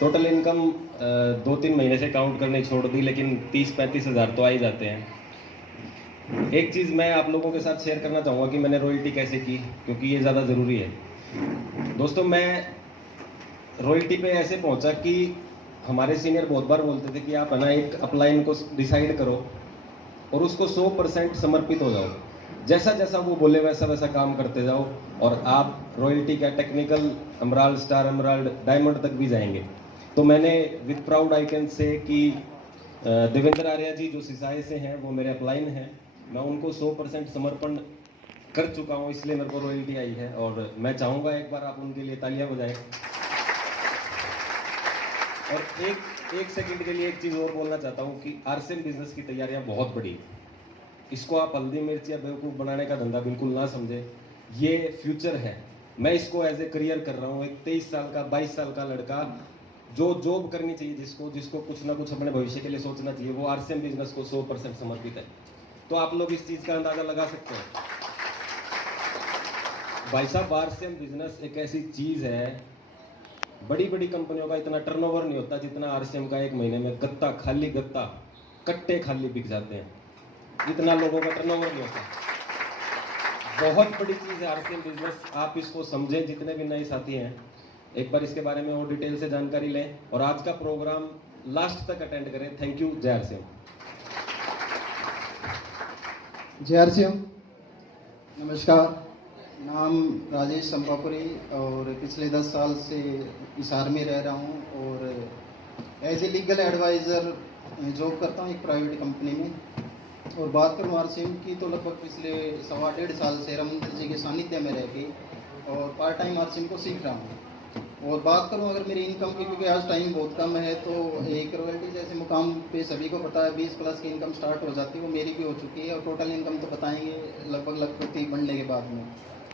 Total income 2-3 महीने से count करने छोड़ दी, लेकिन 30-35 हज़ार तो आ ही जाते हैं। एक चीज़ मैं आप लोगों के साथ शेयर करना चाहूँगा कि मैंने रॉयल्टी कैसे की, क्योंकि ये ज़्यादा ज़रूरी है। दोस्तों, मैं रॉयल्टी पे ऐसे पहुंचा कि हमारे सीनियर बहुत बार बोलते थे कि आप है ना एक अपलाइन को डिसाइड करो और उसको 100% समर्पित हो जाओ। जैसा जैसा वो बोले वैसा वैसा काम करते जाओ और आप रॉयल्टी का technical emerald, star emerald, diamond तक भी जाएंगे। तो मैंने with proud I can say कि देवेंद्र आर्या जी जो सिसाई से हैं वो मेरे अपलाइन हैं। मैं उनको 100% समर्पण कर चुका हूँ, इसलिए मेरे को रॉयल्टी आई है। और मैं चाहूँगा एक बार आप उनके लिए तालियां बजाएं। और एक सेकंड के लिए एक चीज़ और बोलना चाहता हूँ कि आरसीएम बिजनेस की तैयारियां बहुत बड़ी। इसको आप हल्दी मिर्च या बेवकूफ़ बनाने का धंधा बिल्कुल ना समझे, ये फ्यूचर है। मैं इसको एज ए करियर कर रहा हूँ। एक 23 साल का 22 साल का लड़का जो जॉब करनी चाहिए, जिसको जिसको कुछ ना कुछ अपने भविष्य के लिए सोचना चाहिए, वो आरसीएम बिजनेस को 100% समर्पित है। तो आप लोग इस चीज़ का अंदाजा लगा सकते हैं। भाई साहब, आरसीएम बिजनेस एक ऐसी चीज़ है, बड़ी बड़ी कंपनियों का इतना टर्नओवर नहीं होता जितना आरसीएम का। एक महीने में गत्ता खाली, गत्ता कट्टे खाली बिक जाते हैं, इतना लोगों का टर्नओवर नहीं होता। बहुत बड़ी चीज़ है आरसीएम बिजनेस, आप इसको समझें। जितने भी नए साथी हैं, एक बार इसके बारे में और डिटेल से जानकारी लें और आज का प्रोग्राम लास्ट तक अटेंड करें। Thank you. जय आरसीएम। जय आरसीएम। नमस्कार, नाम राजेश संपापुरी और पिछले 10 साल से हिसार में रह रहा हूँ और as a legal advisor job करता हूँ एक प्राइवेट कंपनी में। और बात करूँ आरसीएम की तो लगभग पिछले 1.25 साल से रमंदर जी के सानिध्य में रह के और पार्ट टाइम आरसीएम को सीख रहा हूँ। और बात करूँ अगर मेरी इनकम की, क्योंकि आज टाइम बहुत कम है, तो एक रॉयल्टी जैसे मुकाम पे सभी को पता है 20+ की इनकम स्टार्ट हो जाती है, वो मेरी भी हो चुकी है। और टोटल इनकम तो बताएंगे लगभग लखपति बनने के बाद में।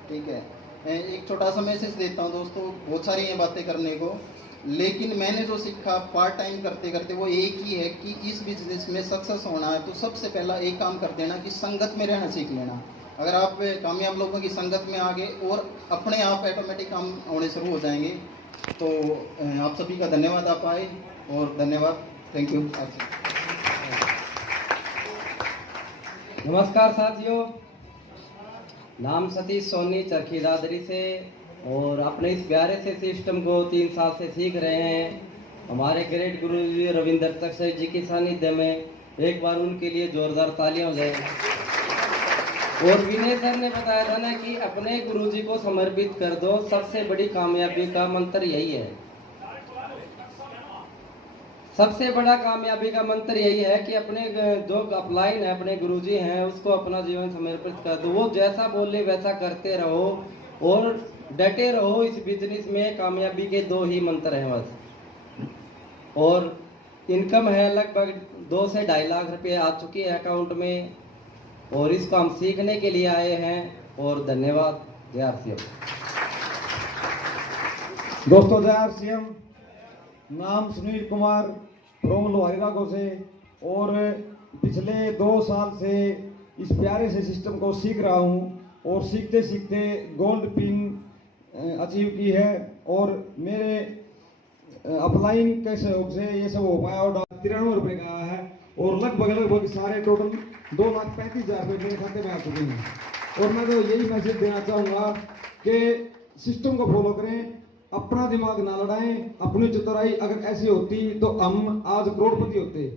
ठीक है, मैं एक छोटा सा मैसेज देता हूँ दोस्तों, बहुत सारी हैं बातें करने को, लेकिन मैंने जो सीखा पार्ट टाइम करते करते वो एक ही है कि इस बिजनेस में सक्सेस होना है तो सबसे पहला एक काम कर देना कि संगत में रहना सीख लेना। अगर आप कामयाब लोगों की संगत में आ गए और अपने आप ऑटोमेटिक काम होने शुरू हो जाएंगे। तो आप सभी का धन्यवाद आप आए, और धन्यवाद, थैंक यू। नमस्कार साथियों, नाम सतीश सोनी चरखी दादरी से, और अपने इस प्यारे से सिस्टम को 3 साल से सीख रहे हैं। हमारे ग्रेट गुरु जी रविंद्र तक्षय जी के सानिध्य में एक बार उनके लिए जोरदार तालियां हो जाए। और विनय सर ने बताया था ना कि अपने गुरु जी को समर्पित कर दो, सबसे बड़ी कामयाबी का मंत्र यही है। सबसे बड़ा कामयाबी का मंत्र यही है कि अपने जो अपलाइन है, अपने गुरुजी हैं, उसको अपना जीवन समर्पित कर दो। वो जैसा बोले वैसा करते रहो और डटे रहो। इस बिजनेस में कामयाबी के 2 ही मंत्र हैं बस। और इनकम है लगभग 2 से 2.5 लाख रुपए आ चुकी है अकाउंट में, और इसको हम सीखने के लिए आए हैं। और धन्यवाद। जय आरसीएम। दोस्तों, जय आरसीएम। नाम सुनील कुमार फ्रॉम लोहारी रागो से, और पिछले 2 साल से इस प्यारे से सिस्टम को सीख रहा हूँ और सीखते सीखते गोल्ड पिन अचीव की है। और मेरे अपलाइन के सहयोग से ये सब हो पाया और 93 रुपये का आया है, और लगभग सारे टोटल 2,35,000 रुपये मेरे खाते में आ चुके हैं। और मैं तो यही मैसेज देना चाहूँगा कि सिस्टम को फॉलो करें, अपना दिमाग ना लड़ाएं। अपनी चतुराई अगर ऐसी होती तो हम आज करोड़पति होते।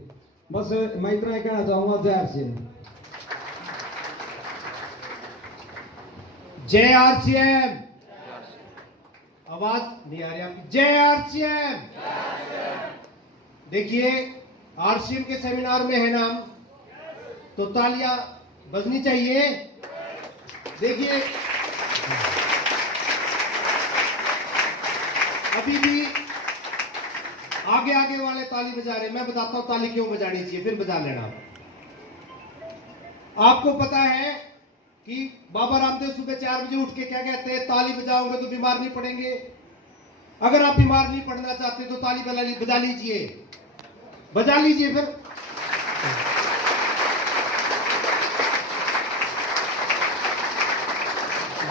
बस मैं इतना ही कहना चाहूंगा। जय आरसीएम। जय आरसीएम। आवाज नहीं आ रही आपकी। जय आरसीएम। देखिए, आरसीएम के सेमिनार में है नाम, तो तालियां बजनी चाहिए। देखिए, अभी भी आगे आगे वाले ताली बजा रहे। मैं बताता हूं ताली क्यों बजानी चाहिए, फिर बजा लेना। आपको पता है कि बाबा रामदेव सुबह 4 बजे उठ के क्या कहते हैं? ताली बजाओगे तो बीमार नहीं पड़ेंगे। अगर आप बीमार नहीं पड़ना चाहते तो ताली बजा लीजिए, बजा लीजिए। फिर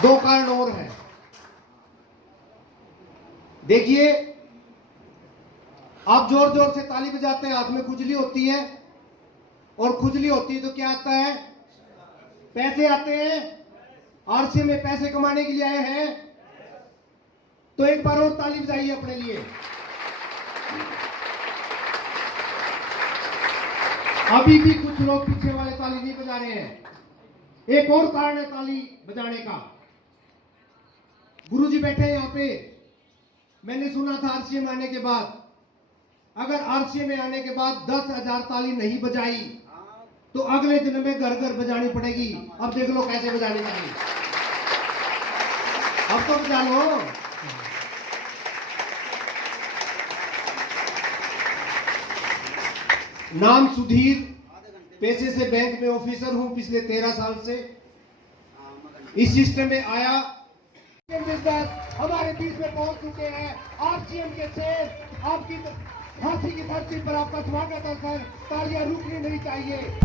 दो कारण और हैं। देखिए, आप जोर जोर से ताली बजाते हैं, हाथ में खुजली होती है, और खुजली होती है तो क्या आता है? पैसे आते हैं। आरसीएम में पैसे कमाने के लिए आए हैं, तो एक बार और ताली बजाइए अपने लिए। अभी भी कुछ लोग पीछे वाले ताली नहीं बजा रहे हैं। एक और कारण है ताली बजाने का। गुरुजी बैठे हैं यहाँ पे। मैंने सुना था आरसीएम आने के बाद, अगर आरसीएम में आने के बाद 10,000 ताली नहीं बजाई तो अगले दिन में घर घर बजानी पड़ेगी। अब देख लो कैसे बजानी चाहिए। अब तो बजा लो। नाम सुधीर, पेशे से बैंक में ऑफिसर हूं पिछले 13 साल से। इस सिस्टम में आया, हमारे बीच में पहुंच चुके हैं। आरसीएम के शेर, आपकी फांसी की धरती पर आपका स्वागत है सर। तालियां रुकनी नहीं चाहिए।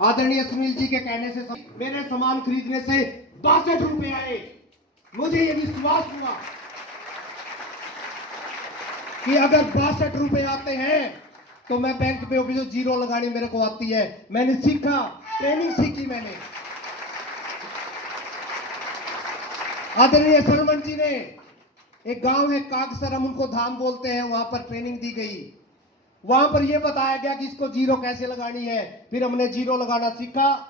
आदरणीय सुनील जी के कहने से मेरे सामान खरीदने से 62 रुपए आए। मुझे ये विश्वास हुआ कि अगर 62 रुपए आते हैं तो मैं बैंक पे भी जो जीरो लगानी मेरे को आती है। मैंने सीखा, ट्रेनिंग सीखी मैंने। आदरणीय सरमन जी ने, एक गांव है कागसर, हम उनको धाम बोलते हैं, वहां पर ट्रेनिंग दी गई। वहां पर यह बताया गया कि इसको जीरो कैसे लगानी है। फिर हमने जीरो लगाना सीखा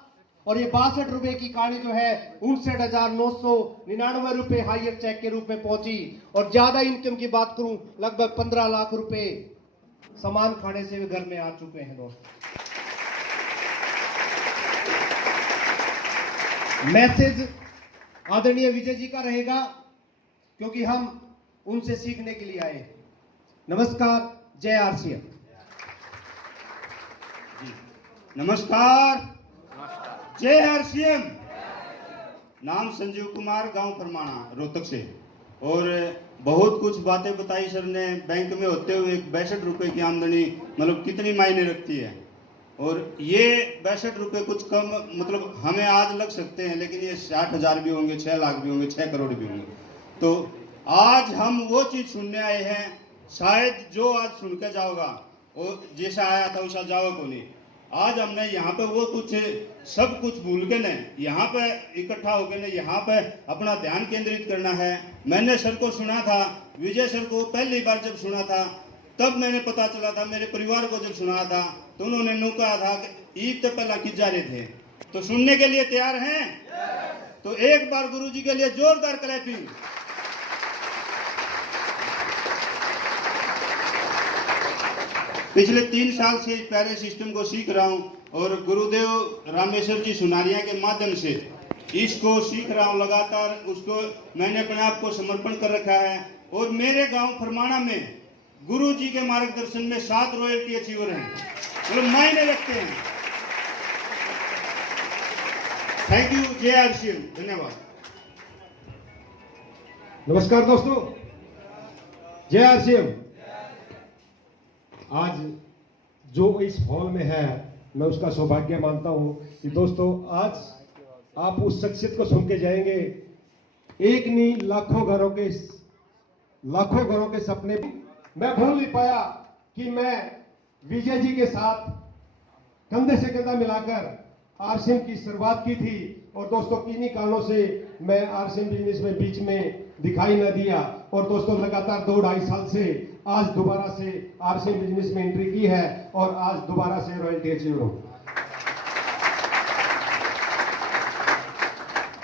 और ये 62 रुपए की कहानी जो है 59,999 रुपए हायर चेक के रूप में पहुंची। और ज्यादा इनकम की बात करूं, लगभग 15 लाख रुपए सामान खाने से भी घर में आ चुके हैं दोस्त। मैसेज आदरणीय विजय जी का रहेगा, क्योंकि हम उनसे सीखने के लिए आए। नमस्कार, जय आरसीएम। नमस्कार, जय आरसीएम। नाम संजीव कुमार, गांव फरमाना, रोहतक से। और बहुत कुछ बातें बताई सर ने। बैंक में होते हुए 62 रुपए की आमदनी मतलब कितनी मायने रखती है। और ये 62 रुपए कुछ कम मतलब हमें आज लग सकते हैं, लेकिन ये 60,000 भी होंगे, 6 लाख भी होंगे, 6 करोड़ भी होंगे। तो आज हम वो चीज सुनने आए हैं, शायद जो आज सुन के जाओगा वो जैसा आया था वैसा जाओ को नहीं। आज हमने यहाँ पे वो कुछ सब कुछ भूल के न यहाँ पे इकट्ठा होकर न यहाँ पे अपना ध्यान केंद्रित करना है। मैंने सर को सुना था, विजय सर को पहली बार जब सुना था तब मैंने पता चला था, मेरे परिवार को जब सुना था तो उन्होंने नो कहा था कि ईद तो पहला किस जा रहे थे। तो सुनने के लिए तैयार हैं? तो एक बार गुरु जी के लिए जोरदार क्लैपिंग। पिछले 3 साल से इस प्यारे सिस्टम को सीख रहा हूं और गुरुदेव रामेश्वर जी सुनारिया के माध्यम से इसको सीख रहा हूं लगातार। उसको मैंने अपने आप को समर्पण कर रखा है। और मेरे गांव फरमाना में गुरु जी के मार्गदर्शन में 7 रॉयल्टी अचीवर हैं, मतलब मायने रखते हैं। थैंक यू, जय आरसीएम, धन्यवाद। नमस्कार दोस्तों, जय आरसीएम। आज जो इस हॉल में है मैं उसका सौभाग्य मानता हूं कि दोस्तों आज आप उस शख्सियत को सुन के जाएंगे। एक नहीं लाखों घरों के सपने मैं भूल नहीं पाया कि मैं विजय जी के साथ कंधे से कंधा मिलाकर आरसीएम की शुरुआत की थी। और दोस्तों किन्हीं कारणों से मैं आरसीएम बिजनेस में बीच में दिखाई न दिया। और दोस्तों लगातार 2-2.5 साल से आज दोबारा से आरसीएम बिजनेस में एंट्री की है और आज दोबारा से रॉयल्टी अचीवर हूं।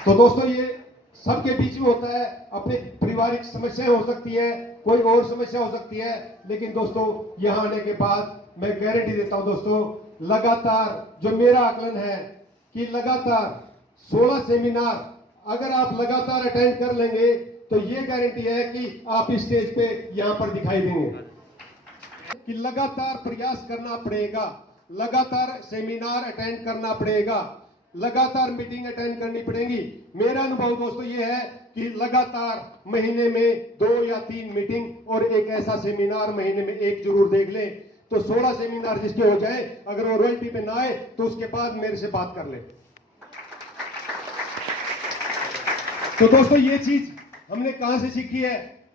तो दोस्तों ये सबके बीच में होता है, अपनी पारिवारिक समस्याएं हो सकती है, कोई और समस्या हो सकती है, लेकिन दोस्तों यहाँ आने के बाद मैं गारंटी देता हूं दोस्तों, लगातार जो मेरा आकलन है कि लगातार 16 सेमिनार अगर आप लगातार अटेंड कर लेंगे तो ये गारंटी है कि आप इस स्टेज पे यहां पर दिखाई देंगे। कि लगातार प्रयास करना पड़ेगा, लगातार सेमिनार अटेंड करना पड़ेगा, लगातार मीटिंग अटेंड करनी पड़ेगी। मेरा अनुभव दोस्तों ये है कि लगातार महीने में 2 या 3 मीटिंग और एक ऐसा सेमिनार महीने में एक जरूर देख लें, तो 16 सेमिनार जिसके हो जाए, अगर वो रॉयल्टी पे ना आए तो उसके बाद मेरे से बात कर ले। तो दोस्तों ये चीज हमने कहां से सीखी है?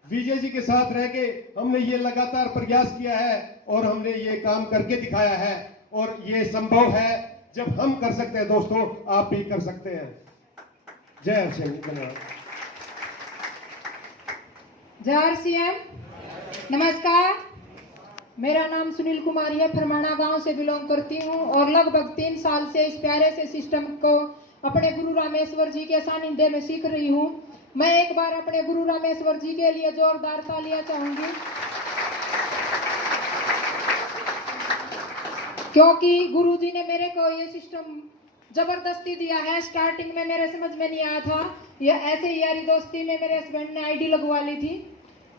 विजय जी के साथ रह के हमने ये लगातार प्रयास किया है और हमने ये काम करके दिखाया है, और ये संभव है। जब हम कर सकते हैं दोस्तों, आप भी कर सकते हैं। जय हरसिंह, धन्यवाद। जय आरसीएम, नमस्कार। मेरा नाम सुनील कुमारी है, फरमाना गांव से बिलोंग करती हूं और लगभग 3 साल से इस प्यारे से सिस्टम को अपने गुरु रामेश्वर जी के सानिध्य में सीख रही हूं। मैं एक बार अपने गुरु रामेश्वर जी के लिए जोरदार तालियां चाहूंगी, क्योंकि गुरु जी ने मेरे को ये सिस्टम जबरदस्ती दिया है। स्टार्टिंग में मेरे समझ में नहीं आया था, ये ऐसे ही यारी दोस्ती में मेरे हस्बैंड ने आईडी लगवा ली थी,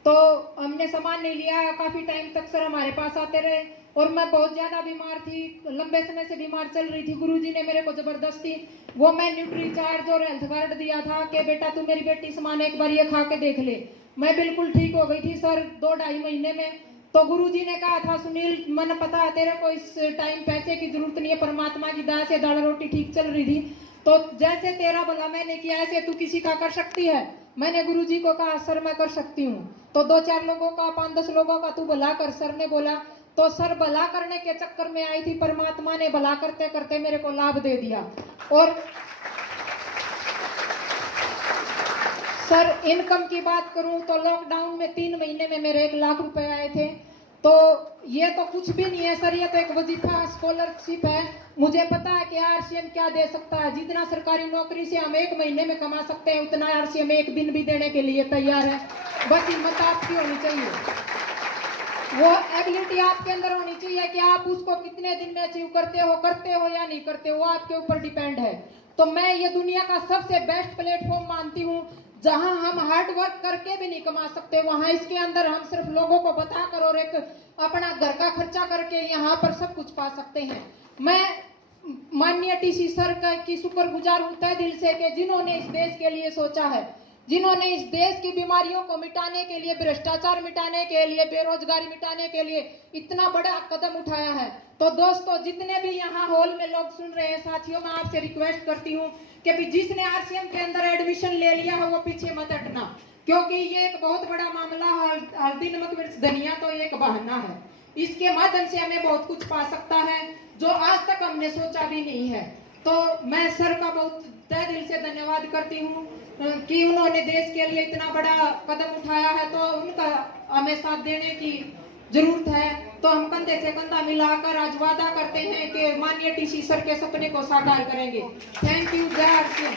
तो हमने सामान नहीं लिया। काफी टाइम तक सर हमारे पास आते रहे और मैं बहुत ज्यादा बीमार थी, लंबे समय से बीमार चल रही थी। गुरुजी ने मेरे को जबरदस्ती वो मैं न्यूट्री चार्ज और हेल्थ कार्ड दिया था कि बेटा तू मेरी बेटी समान एक बार ये खा के देख ले। मैं बिल्कुल ठीक हो गई थी सर 2-2.5 महीने में। तो गुरुजी ने कहा था, सुनील मैंने पता है तेरे को इस टाइम पैसे की जरूरत नहीं है, परमात्मा की दया से दाल रोटी ठीक चल रही थी, तो जैसे तेरा भला मैंने किया ऐसे तू किसी का कर सकती है। मैंने गुरुजी को कहा सर मैं कर सकती हूँ। तो 2-4 लोगों का 5-10 लोगों का तू भला कर, सर ने बोला। तो सर भला करने के चक्कर में आई थी, परमात्मा ने भला करते करते मेरे को लाभ दे दिया। और सर इनकम की बात करूं तो लॉकडाउन में 3 महीने में मेरे 1 लाख रुपए आए थे। तो ये तो कुछ भी नहीं है सर, ये तो एक वजीफा स्कॉलरशिप है। मुझे पता है कि आरसीएम क्या दे सकता है। जितना सरकारी नौकरी से हम 1 महीने में कमा सकते हैं, उतना आरसीएम 1 दिन भी देने के लिए तैयार है। बस हिम्मत आपकी होनी चाहिए, वो एबिलिटी आपके अंदर होनी चाहिए कि आप उसको कितने दिन में अचीव करते हो या नहीं करते हो, वो आपके ऊपर डिपेंड है। तो मैं ये दुनिया का सबसे बेस्ट प्लेटफॉर्म मानती हूँ, जहां हम हार्ड वर्क करके भी नहीं कमा सकते, वहां इसके अंदर हम सिर्फ लोगों को बताकर और एक अपना घर का खर्चा करके यहाँ पर सब कुछ पा सकते हैं। मैं माननीय टीसी सर की शुक्रगुजार हूं तहे दिल से कि जिन्होंने इस देश के लिए सोचा है, जिन्होंने इस देश की बीमारियों को मिटाने के लिए, भ्रष्टाचार मिटाने के लिए, बेरोजगारी मिटाने के लिए इतना बड़ा कदम उठाया है। तो दोस्तों जितने भी यहाँ हॉल में लोग सुन रहे हैं साथियों, मैं आपसे रिक्वेस्ट करती हूँ कि भी जिसने आरसीएम के अंदर एडमिशन ले लिया हो वो पीछे मत हटना, क्योंकि ये एक बहुत बड़ा मामला है। हल्दी नमक मिर्च धनिया तो एक बहाना है, इसके माध्यम से हमें बहुत कुछ पा सकता है जो आज तक हमने सोचा भी नहीं है। तो मैं सर का बहुत तहे दिल से धन्यवाद करती हूँ कि उन्होंने देश के लिए इतना बड़ा कदम उठाया है, तो उनका हमें साथ देने की जरूरत है। तो हम कंधे से कंधा मिलाकर आज वादा करते हैं कि माननीय टीसी सर के सपने को साकार करेंगे। Thank you. जय RCM.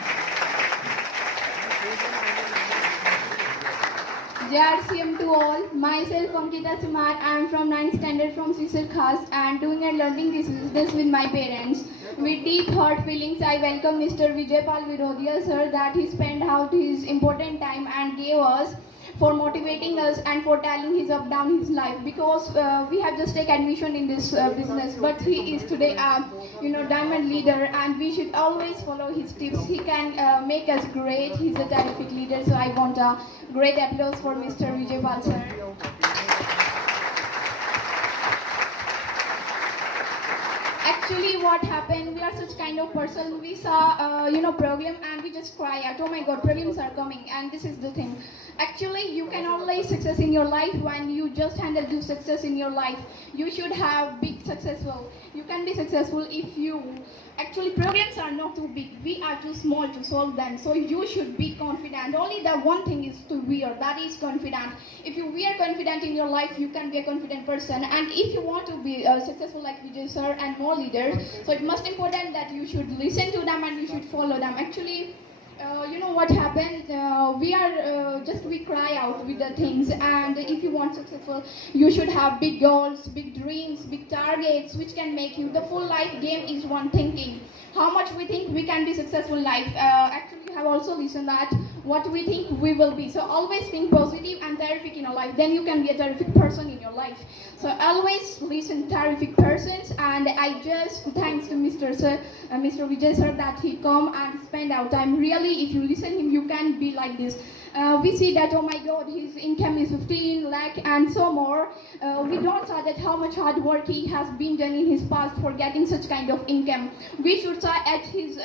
Jai RCM to all. Myself Ankita Sumar. I am from 9th standard from Sisal Khas and doing and learning this with my parents. With deep heart feelings, I welcome Mr. Vijaypal Virodia sir that he spent out his important time and gave us for motivating us and for telling his up down his life, because we have just take admission in this business, but he is today diamond leader and we should always follow his tips. He can make us great. He's a terrific leader, so I want a great applause for Mr. Vijaypal sir. Actually what happened, we are such kind of person, we saw problem and we just cry out, oh my god, problems are coming. And this is the thing, actually you can only success in your life when you just handle the success in your life. You should have big successful, you can be successful if you actually problems are not too big, we are too small to solve them. So you should be confident. Only the one thing is to wear, that is confident. If you wear confident in your life, you can be a confident person. And if you want to be successful like Vijay sir and more leaders, so it's most important that you should listen to them and you should follow them. Actually You know what happens? We cry out with the things, and if you want successful, you should have big goals, big dreams, big targets, which can make you. The full life game is one thinking. How much we think we can be successful in life. Actually, you have also listened that what we think we will be. So always think positive and terrific in your life. Then you can be a terrific person in your life. So always listen terrific persons. And I just thanks to Mr. Vijay sir that he come and spend our time. Really, if you listen him, you can be like this. We see that, oh my God, his income is 15 lakh and so more. We don't say that how much hard work he has been done in his past for getting such kind of income. We should say at his,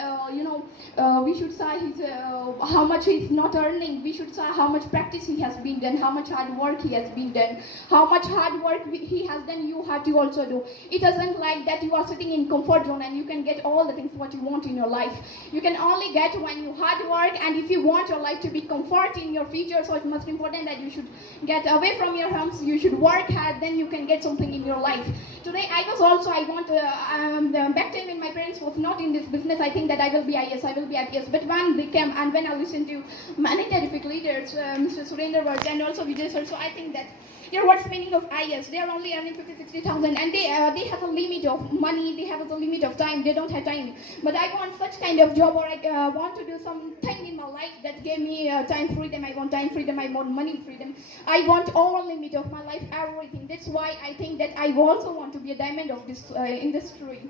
we should say his, how much he's not earning. We should say how much practice he has been done, how much hard work he has been done, how much hard work he has done. You have to also do. It isn't like that you are sitting in comfort zone and you can get all the things what you want in your life. You can only get when you hard work, and if you want your life to be comfort in your future, so it's most important that you should get away from your homes. You should work hard, then you can get something in your life. Today I want back then when my parents was not in this business, I think that I will be IS, but when they came and when I listened to many terrific leaders, Mr. Surendra Vats and also Vijay sir, so I think that what's the meaning of IS? They are only earning 50,000-60,000, and they have a limit of money, they have a limit of time, they don't have time. But I want such kind of job, or I want to do something in my life that gave me time freedom. I want time freedom, I want money freedom. I want all limit of my life, everything. That's why I think that I also want to be a diamond of this industry.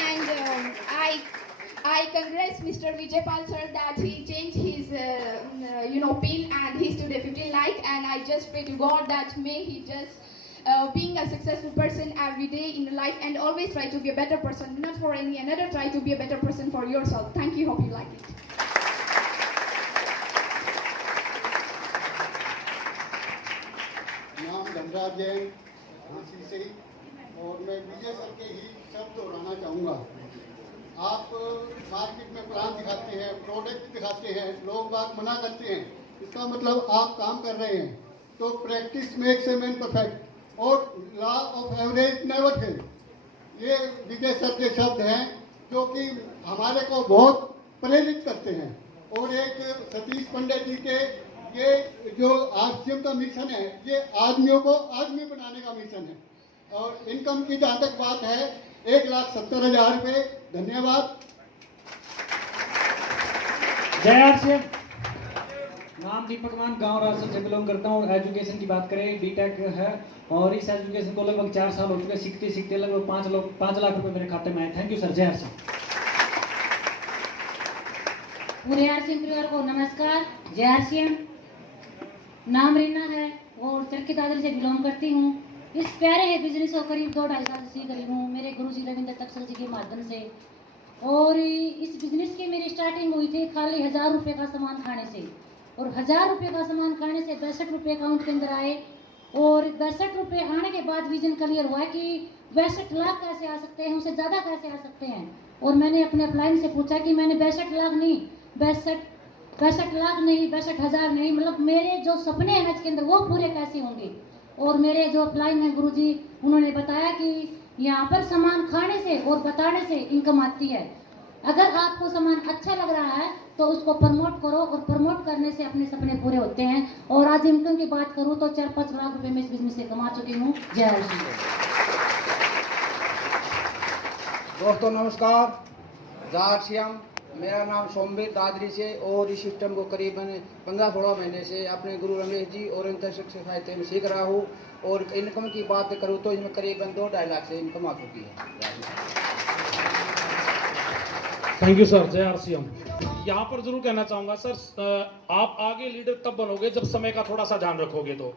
And I congrats Mr. Vijay Pal sir that he changed his pin and he's today 15 lakh, and I just pray to God that may he just being a successful person every day in life, and always try to be a better person, not for any another, try to be a better person for yourself. Thank you, hope you like it. नाम धनराज जैन झांसी से, और मैं विजय sir के ही शब्द दोहराना चाहूँगा। आप market में प्लान दिखाते हैं, प्रोडक्ट दिखाते हैं, लोग बात मना करते हैं, इसका मतलब आप काम कर रहे हैं। तो practice makes a man perfect, और law of average never fail, ये विजय सर के शब्द हैं जो कि हमारे को बहुत प्रेरित करते हैं। और एक सतीश पंडित जी के ये जो आरसीएम का मिशन है, ये आदमियों को आदमी बनाने का मिशन है। और इनकम की जहाँ तक बात है, 1,70,000 रुपये। धन्यवाद। जय आरसीएम। नाम दीपक मान, गांव राजसर से बिलोंग करता हूँ। एजुकेशन की बात करें, बीटेक है, और इस एजुकेशन को लगभग 4 साल हो चुके। सीखते सीखते लगभग 5 लाख रुपए मेरे खाते में आए। Thank you sir. जय आरसीएम। पूरे आरसीएम परिवार को नमस्कार। जय आरसीएम। नाम रीना है और चरखी दादरी से बिलोंग करती हूँ। इस प्यारे है बिजनेस को करीब 2-2.5 साल से सीख रही हूँ मेरे गुरुजी रविंद्र तक्षल जी के माध्यम से। और इस बिजनेस की मेरी स्टार्टिंग हुई थी खाली 1000 रुपये का सामान खाने से, और 1000 रुपये का सामान खाने से 62 रुपये अकाउंट के अंदर आए। और 62 रुपये आने के बाद विजन क्लियर हुआ कि 62 लाख कैसे आ सकते हैं, उससे ज़्यादा कैसे आ सकते हैं। और मैंने अपने अपलाइन से पूछा कि मैंने 62 लाख नहीं, 62,000 नहीं, मतलब मेरे जो सपने हैं इसके अंदर वो पूरे कैसे होंगे। और मेरे जो अपलाइन हैं गुरुजी, उन्होंने बताया कि यहाँ पर सामान खाने से और बताने से इनकम आती है। अगर आपको सामान अच्छा लग रहा है तो उसको प्रमोट करो, और प्रमोट करने से अपने सपने पूरे होते हैं। और आज इनकम की बात करूँ तो 4-5 लाख रुपए मैं इस बिजनेस से कमा चुकी हूँ। जय आरसीएम। दोस्तों नमस्कार। जय आरसीएम। मेरा नाम सोमवीर दादरी से, और इस सिस्टम को करीबन 15-16 महीने से अपने गुरु रमेश जी और सहायता में सीख रहा हूँ। और इनकम की बात करूँ तो इसमें करीबन 2-2.5 लाख से इनकम आ चुकी है। Thank you sir. जय आरसीएम। यहाँ पर जरूर कहना चाहूंगा सर, आप आगे लीडर तब बनोगे जब समय का थोड़ा सा ध्यान रखोगे तो,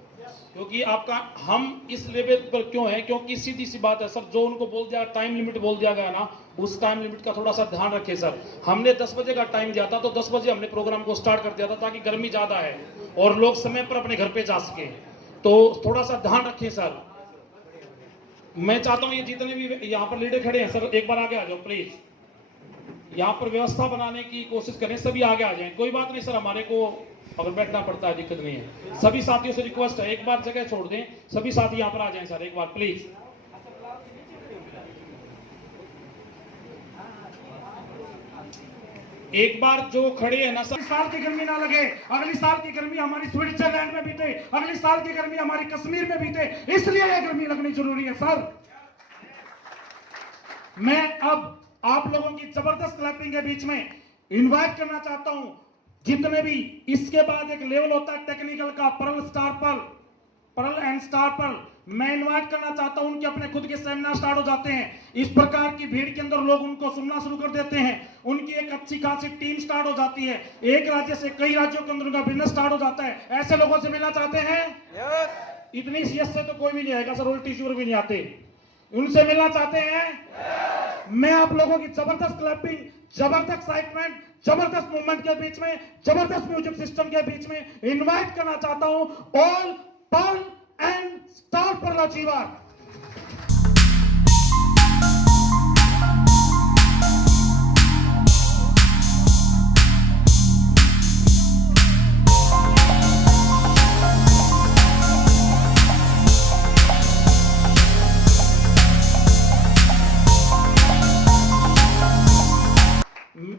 क्योंकि आपका हम इस लेवल पर क्यों है, क्योंकि सीधी सी बात है सर, जो उनको बोल दिया टाइम लिमिट बोल दिया गया ना, उस टाइम लिमिट का थोड़ा सा ध्यान रखें सर। हमने 10 बजे का टाइम दिया था, तो 10 बजे हमने प्रोग्राम को स्टार्ट कर दिया था, ताकि गर्मी ज्यादा है और लोग समय पर अपने घर पे जा सके। तो थोड़ा सा ध्यान रखें सर। मैं चाहता हूँ ये जितने भी यहाँ पर लीडर खड़े हैं सर, एक बार आगे आ जाओ प्लीज। यहाँ पर व्यवस्था बनाने की कोशिश करें, सभी आगे आ जाएं। कोई बात नहीं सर, हमारे को अगर बैठना पड़ता है दिक्कत नहीं है। सभी साथियों से रिक्वेस्ट है, एक बार जगह छोड़ दें, सभी साथी यहाँ पर आ जाएं सर, एक बार प्लीज। एक बार जो खड़े हैं ना, साल की गर्मी ना लगे, अगली साल की गर्मी हमारी स्विट्जरलैंड में बीते, अगली साल की गर्मी हमारी कश्मीर में बीते, इसलिए यह गर्मी लगनी जरूरी है सर। मैं अब आप लोगों की जबरदस्त क्लैपिंग के बीच में इनवाइट करना चाहता हूं जितने भी, इसके बाद एक लेवल होता है टेक्निकल का, पर्ल एंड स्टार पर्ल, मैं इनवाइट करना चाहता हूं। उनके अपने खुद के सेमिनार स्टार्ट हो जाते हैं, इस प्रकार की भीड़ के अंदर लोग उनको सुनना शुरू कर देते हैं, उनकी एक अच्छी खासी टीम स्टार्ट हो जाती है, एक राज्य से कई राज्यों के अंदर उनका बिजनेस स्टार्ट हो जाता है। ऐसे लोगों से मिलना चाहते हैं? इतनी यस से तो कोई भी नहीं आएगा सर, उल्टी शुरू भी नहीं आते, उनसे मिलना चाहते हैं? मैं आप लोगों की जबरदस्त क्लैपिंग, जबरदस्त एक्साइटमेंट, जबरदस्त मूवमेंट के बीच में, जबरदस्त म्यूजिक सिस्टम के बीच में इनवाइट करना चाहता हूं all pearl and star pearl achiever.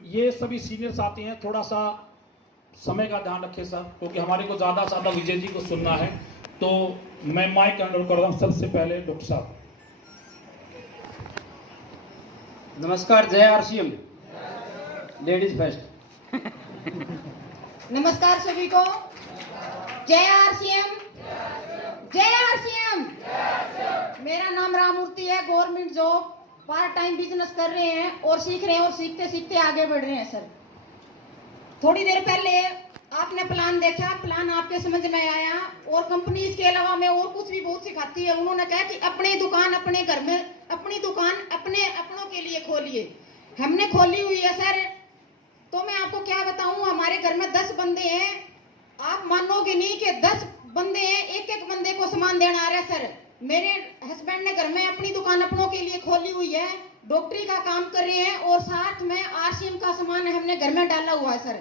ये सभी सीनियर्स आते हैं, थोड़ा सा समय का ध्यान रखें सर, क्योंकि हमारे को ज्यादा से ज्यादा विजय जी को सुनना है। तो मैं माइक हैंड कर रहा हूं सबसे पहले डॉक्टर साहब। नमस्कार, जय आरसीएम, लेडीज फर्स्ट। नमस्कार सभी को, जय आरसीएम, जय आरसीएम। मेरा नाम राममूर्ति है, government job, part time business कर रहे हैं और सीख रहे हैं और सीखते सीखते आगे बढ़ रहे हैं सर। थोड़ी देर पहले आपने प्लान देखा, प्लान आपके समझ में आया, और कंपनी इसके अलावा मैं और कुछ भी बहुत सिखाती है। उन्होंने कहा कि अपनी दुकान अपने घर में, अपनी दुकान अपने अपनों के लिए खोलिए। हमने खोली हुई है सर। तो मैं आपको क्या बताऊं, हमारे घर में 10 बंदे हैं, आप मानोगे नहीं कि 10 बंदे हैं, एक एक बंदे को सामान देना आ रहा है सर। मेरे हस्बैंड ने घर में अपनी दुकान अपनों के लिए खोली हुई है, डॉक्टरी का काम कर रहे हैं और साथ में आरसीएम का सामान हमने घर में डाला हुआ है सर।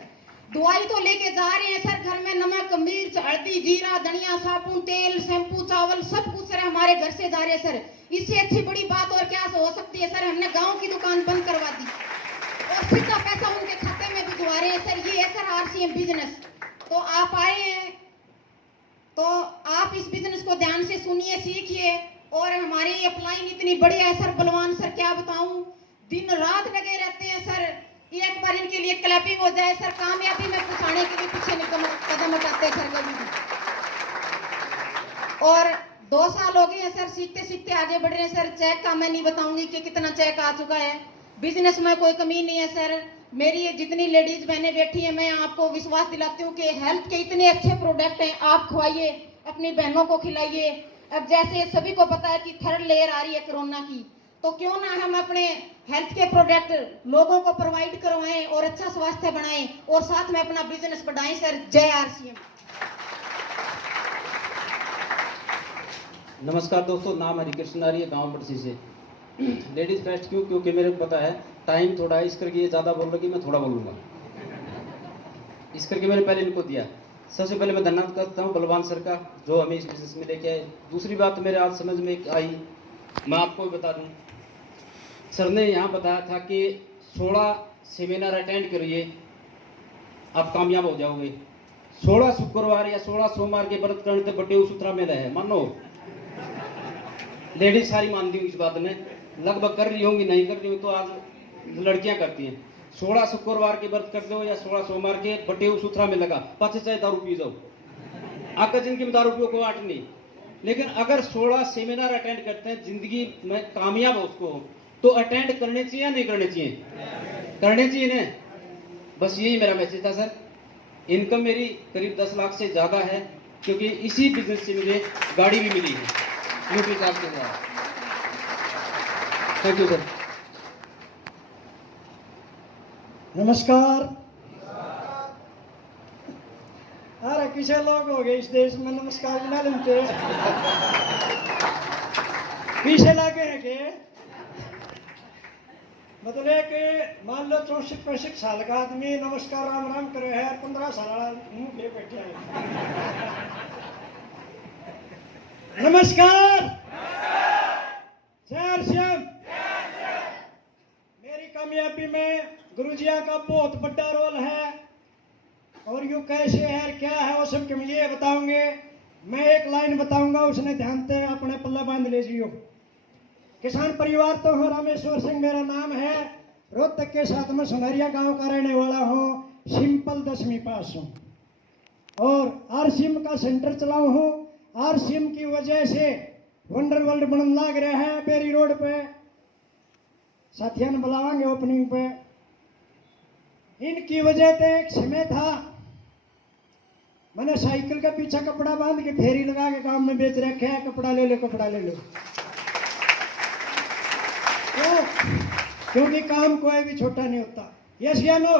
दवाई तो लेके जा रहे हैं सर, घर में नमक, मिर्च, हल्दी, जीरा, धनिया, साबुन, तेल, शैम्पू, चावल सब कुछ सर हमारे घर से जा रहे हैं सर। इससे अच्छी बड़ी बात और क्या हो सकती है सर। हमने गांव की दुकान बंद करवा दी और सीधा पैसा उनके खाते में भिजवा रहे हैं सर। ये है सर आरसीएम बिजनेस। तो आप आए हैं तो आप इस बिजनेस को ध्यान से सुनिए, सीखिए। और हमारी अपलाइन इतनी बढ़िया है सर, बलवान सर, क्या बताऊं, दिन रात लगे रहते हैं सर। एक बार इनके लिए क्लैपिंग हो जाए सर, कामयाबी में पहुंचाने के लिए पीछे कदम उठाते हैं सर कभी भी। और 2 साल हो गए हैं सर, सीखते सीखते आगे बढ़ रहे हैं सर। चेक का मैं नहीं बताऊंगी कि कितना चेक आ चुका है। बिजनेस में कोई कमी नहीं है सर। मेरी जितनी लेडीज बहनें बैठी हैं, मैं आपको विश्वास दिलाती हूँ कि हेल्थ के इतने अच्छे प्रोडक्ट हैं, आप खवाइए, अपनी बहनों को खिलाइए। अब जैसे सभी को पता है कि 3rd लेयर आ रही है कोरोना की, तो क्यों ना हम अपने हेल्थ के प्रोडक्ट लोगों को प्रोवाइड करवाएं और अच्छा स्वास्थ्य बनाएं और साथ में अपना बिजनेस बढ़ाएं सर। जय आरसीएम। नमस्कार दोस्तों, नाम हरिकृष्ण आर्य, गांव बड़सी से। लेडीज फर्स्ट क्यों? क्योंकि मेरे को पता है टाइम थोड़ा है, इस करके ये ज़्यादा बोल रही, मैं थोड़ा बोलूँगा, इस करके मैंने पहले इनको दिया। सबसे पहले मैं धन्यवाद करता हूँ बलवान सर का, जो हमें इस बिजनेस में लेके आए। दूसरी बात मेरे आज समझ में आई, मैं आपको भी बता दूँ, सर ने यहाँ बताया था कि 16 सेमिनार अटेंड करिए, आप कामयाब हो जाओगे। 16 शुक्रवार या 16 सोमवार के व्रत करने से बटे सूत्रा में रहे, मानो लेडीज सारी मानती हूँ इस बात में, लगभग कर रही होंगी, नहीं कर रही हूँ तो आज लड़कियां करती हैं। 16 शुक्रवार के व्रत कर दो या 16 सोमवार के बटे सूत्रा में लगा, पाछे चाहे दारू पी जाओ, आपका जिंदगी में दारू पियो को आट नहीं। लेकिन अगर 16 सेमिनार अटेंड करते हैं, जिंदगी में कामयाब हो उसको, तो अटेंड करने चाहिए या नहीं करने चाहिए? करने चाहिए ना। बस यही मेरा मैसेज था सर। इनकम मेरी करीब 10 लाख से ज्यादा है, क्योंकि इसी बिजनेस से मुझे गाड़ी भी मिली है यूपी साहब के द्वारा। Thank you sir. नमस्कार। अरे किसे लोग हो गए इस देश में नमस्कार बिना लेते पीछे लगे हैं के, मतलब एक मान लो 64-65 साल का आदमी नमस्कार राम राम करे है, 15 साल मुंह पे बैठे हैं। नमस्कार, जय आरसीएम। मेरी कामयाबी में गुरुजिया का बहुत बड़ा कैसे है क्या है वो सब के लिए बताओगे। मैं एक लाइन बताऊंगा, उसने ध्यान से अपने पल्ला बांध लीजिए। किसान परिवार तो हूँ, रामेश्वर सिंह मेरा नाम है, रोहतक के साथ में सुनहरिया गांव का रहने वाला हूँ, सिंपल 10वीं पास हूँ और आरसीएम का सेंटर चलाऊ हूँ। आरसीएम की वजह से वंडर वर्ल्ड बनने लग रहा है बेरी रोड पे, साथियों ने बुलावांगे ओपनिंग पे। इनकी वजह से एक समय था, मैंने साइकिल के पीछे कपड़ा बांध के फेरी लगा के काम में बेच रखे है, कपड़ा ले लो कपड़ा ले लो। क्योंकि काम कोई भी छोटा नहीं होता। यस या नो?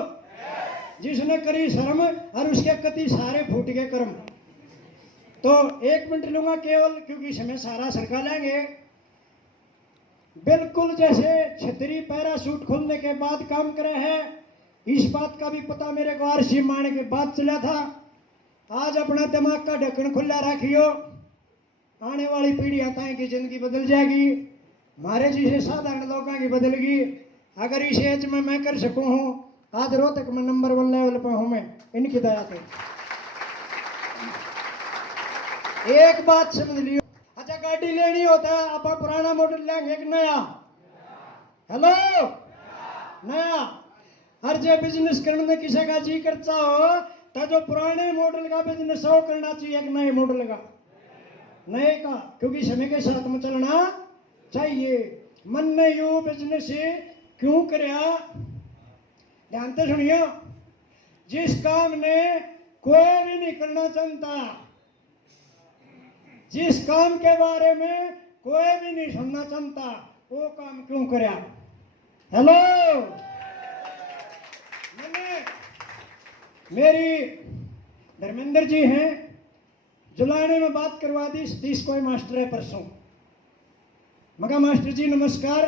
जिसने करी शर्म और उसके कति सारे फूट गए कर्म। तो 1 मिनट लूंगा केवल, क्योंकि समय सारा सरका लेंगे। बिल्कुल जैसे छतरी पैराशूट खोलने के बाद काम करे है, इस बात का भी पता मेरे को आरसीएम आने के बाद चला था। आज अपना दिमाग का ढक्कन खुला रखियो, आने वाली पीढ़ियां ताई की जिंदगी बदल जाएगी, हमारे जैसे साधारण लोगों की बदलेगी। अगर इस एज में मैं कर सकूं हूं, आज रोहतक में नंबर 1 लेवल पर हूं मैं, इनकी दया से। एक बात समझ लियो, अच्छा गाड़ी लेनी होता है आप पुराना मॉडल लेंगे एक नया? हेलो, नया। हर जो बिजनेस करने में किसी का जी करता हो तो जो पुराने मॉडल का बिजनेस हो करना चाहिए एक नए मॉडल का, नए का, क्योंकि समय के साथ में चलना चाहिए। मन ने यू बिजनेस क्यों करया, ध्यान से सुनियो। जिस काम ने कोई भी नहीं करना चाहता, जिस काम के बारे में कोई भी नहीं सुनना चाहता, वो काम क्यों करया? हेलो, मेरी धर्मेंद्र जी हैं, जुलाने में बात करवा दी, सतीश कोई मास्टर है परसों। मगा मास्टर जी नमस्कार।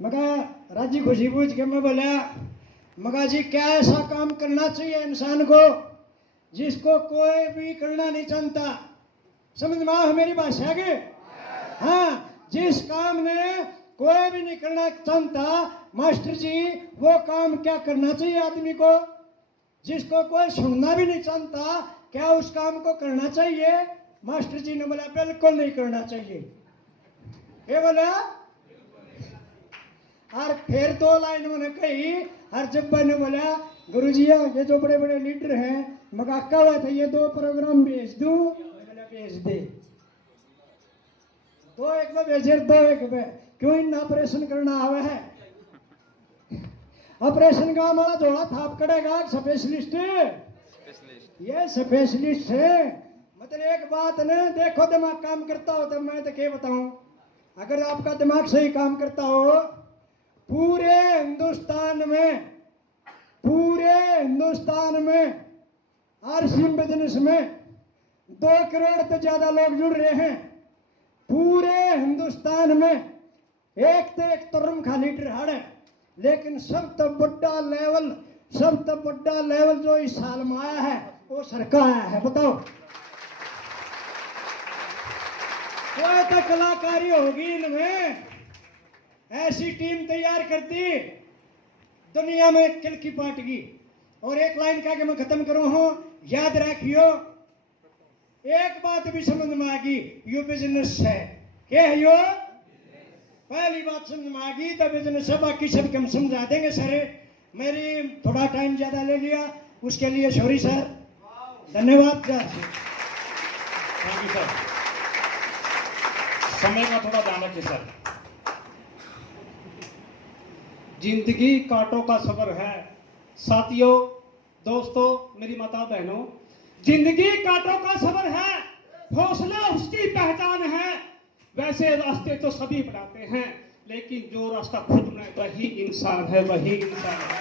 मगा राजी खुशी पूछ के मैं बोला, मगा जी क्या ऐसा काम करना चाहिए इंसान को जिसको कोई भी करना नहीं चाहता? समझ में आओ मेरी भाषा के? हाँ, जिस काम ने कोई भी नहीं करना चाहता, मास्टर जी वो काम क्या करना चाहिए आदमी को? जिसको कोई सुनना भी नहीं चाहता, क्या उस काम को करना चाहिए? मास्टर जी ने बोला बिल्कुल नहीं करना चाहिए। ये बोला, और फिर 2 लाइन मैंने कही, और जब मैंने बोला गुरुजी ये जो बड़े बड़े लीडर हैं, मगा कहा था ये 2 प्रोग्राम भेज दूं? बोला भेज दे। 2 एक में भेजे, 2 एक में क्यों इन ऑपरेशन करना आवे है? ऑपरेशन का हमारा जोड़ा थाप करेगा स्पेशलिस्ट, ये स्पेशलिस्ट है। मतलब एक बात ने देखो, दिमाग काम करता हो तो मैं तो क्या बताऊं, अगर आपका दिमाग सही काम करता हो, पूरे हिंदुस्तान में आरसीएम बिजनेस में 2 करोड़ से ज्यादा लोग जुड़ रहे हैं। पूरे हिंदुस्तान में एक तो एक तरुण का लीडर है, लेकिन सब तो बड़ा लेवल जो इस साल में आया है वो सरकार आया है। बताओ, कोई तो कलाकारी होगी इनमें, ऐसी टीम तैयार करती दुनिया में किल की पाटगी। और एक लाइन का कि मैं खत्म करूं हूं, याद रखियो, एक बात भी समझ में आ गई, यो बिजनेस है। क्या है यो? पहली बात समझ में आ गई तो बिजनेस है, बाकी सब हम समझा देंगे सर। मेरी थोड़ा टाइम ज्यादा ले लिया, उसके लिए सॉरी सर, धन्यवाद। थैंक यू सर, समय का थोड़ा ध्यान रखिए सर। जिंदगी कांटों का सफर है साथियों, दोस्तों, मेरी माता बहनों, जिंदगी कांटों का सफर है, हौसला उसकी पहचान है। वैसे रास्ते तो सभी बनाते हैं, लेकिन जो रास्ता खुद बनाए वही इंसान है, वही इंसान है।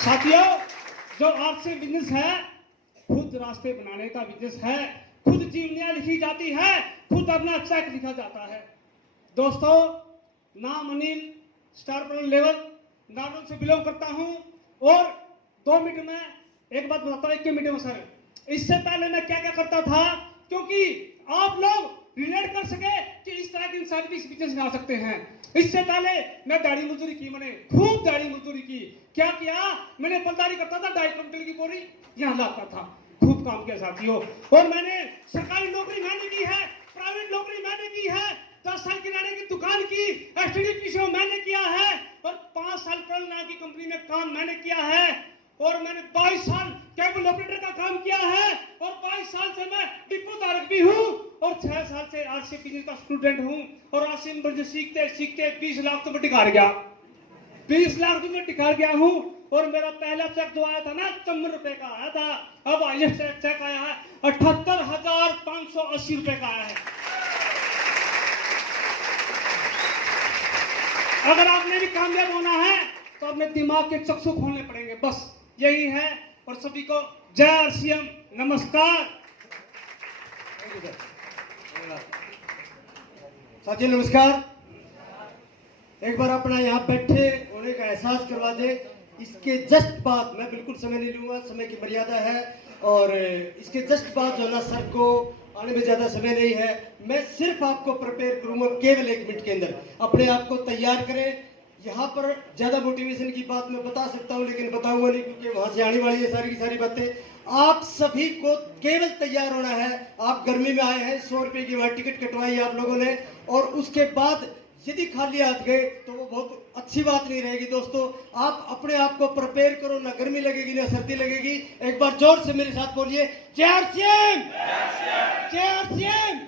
साथियों, जो आपसे बिजनेस है, खुद रास्ते बनाने का बिजनेस है, खुद जीवनियां लिखी जाती है, खुद अपना चेक लिखा जाता है। दोस्तों, नाम Anil, star player level, Nagaur से बिलोंग करता हूं। और 2 मिनट में एक बात बताता हूं, 1 मिनट में सर। इससे पहले मैं क्या क्या करता था क्योंकि आप लोग रिलेट कर सके कि इस तरह के इंसान भी इस बिजनेस में आ सकते हैं। इससे पहले मैं दाढ़ी मजदूरी की, मैंने खूब दाढ़ी मजदूरी की। क्या किया, मैंने बलदारी करता था, 2.5 क्विंटल की बोरी यहाँ लाता था, खूब काम किया साथियों। और मैंने सरकारी नौकरी मैंने की है, प्राइवेट नौकरी मैंने की है, 10 साल किराने की दुकान की, एसटीडीपी मैंने किया है, और 5 साल पर्ल नाम की कंपनी में काम मैंने किया है, और मैंने 22 साल केबल ऑपरेटर का काम किया है, और 22 साल से मैं डिपो धारक भी हूँ, और 6 साल से आरसी बिजनेस का स्टूडेंट हूँ। और आरसी में सीखते सीखते 20 लाख तो मैं टिकार गया, 20 लाख तो मैं टिकार गया हूँ। और मेरा पहला चेक जो आया था ना 54 रुपए का आया था, अब हाईएस्ट चेक आया है 78,580 रुपए का आया है। अगर आपने भी कामयाब होना है तो अपने दिमाग के चक्षु खोलने पड़ेंगे, बस यही है। और सभी को जय आरसीएम, नमस्कार। साथियों नमस्कार। एक बार अपना यहाँ बैठे होने का एहसास करवा दे। इसके जस्ट बाद, मैं बिल्कुल समय नहीं लूंगा, समय की मर्यादा है, और इसके जस्ट बाद जो है ना सर को आने में ज्यादा समय नहीं है। मैं सिर्फ आपको प्रिपेयर करूंगा केवल 1 मिनट के अंदर। अपने आप को तैयार करें। यहाँ पर ज्यादा मोटिवेशन की बात मैं बता सकता हूँ, लेकिन बताऊंगा नहीं क्योंकि वहां से आने वाली है सारी की सारी बातें। आप सभी को केवल तैयार होना है। आप गर्मी में आए हैं, 100 रुपए की वहां टिकट कटवाई आप लोगों ने, और उसके बाद यदि खाली हाथ गए तो वो बहुत अच्छी बात नहीं रहेगी। दोस्तों आप अपने आप को प्रिपेयर करो, ना गर्मी लगेगी ना सर्दी लगेगी। एक बार जोर से मेरे साथ बोलिए जय आरसीएम, जय आरसीएम।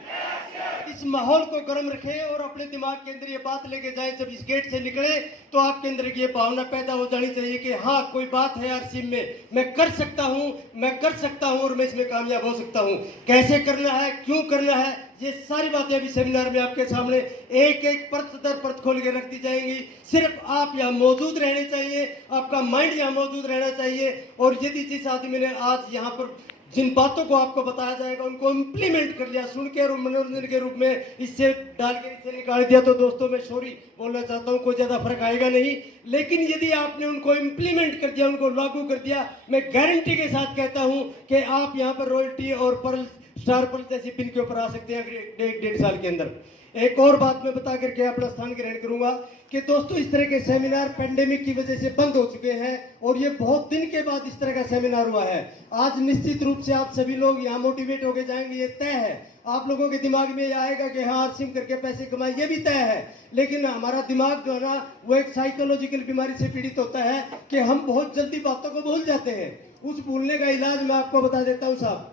इस माहौल को गर्म रखें और अपने दिमाग के अंदर ये बात लेके जाए, जब इस गेट से निकले तो आपके अंदर ये भावना पैदा हो जानी चाहिए कि हाँ कोई बात है आरसीएम में, मैं कर सकता हूँ, मैं कर सकता हूँ और मैं इसमें कामयाब हो सकता हूँ। कैसे करना है, क्यों करना है, ये सारी बातें अभी सेमिनार में आपके सामने एक एक परत दर परत खोल के रख दी जाएंगी। सिर्फ आप यहाँ मौजूद रहने चाहिए, आपका माइंड यहाँ मौजूद रहना चाहिए। और यदि जिस आदमी ने आज यहाँ पर जिन बातों को आपको बताया जाएगा उनको इम्प्लीमेंट कर लिया, सुन के और मनोरंजन के रूप में इससे डाल के इससे निकाल दिया, तो दोस्तों मैं सॉरी बोलना चाहता हूँ, कोई ज्यादा फर्क आएगा नहीं। लेकिन यदि आपने उनको इम्प्लीमेंट कर दिया, उनको लागू कर दिया, मैं गारंटी के साथ कहता हूँ कि आप यहाँ पर रॉयल्टी और पर्ल, स्टार पर्ल जैसी पिन के ऊपर आ सकते हैं 1.5 साल के अंदर। एक और बात मैं बता करके अपना स्थान ग्रहण करूंगा कि दोस्तों इस तरह के सेमिनार पेंडेमिक की वजह से बंद हो चुके हैं, और ये बहुत दिन के बाद इस तरह का सेमिनार हुआ है। आज निश्चित रूप से आप सभी लोग यहाँ मोटिवेट होके जाएंगे, ये तय है। आप लोगों के दिमाग में ये आएगा कि हाँ आरसीएम करके पैसे कमाए, ये भी तय है। लेकिन हमारा दिमाग जो है ना वो एक साइकोलॉजिकल बीमारी से पीड़ित होता है कि हम बहुत जल्दी बातों को भूल जाते हैं। उस भूलने का इलाज मैं आपको बता देता हूँ साहब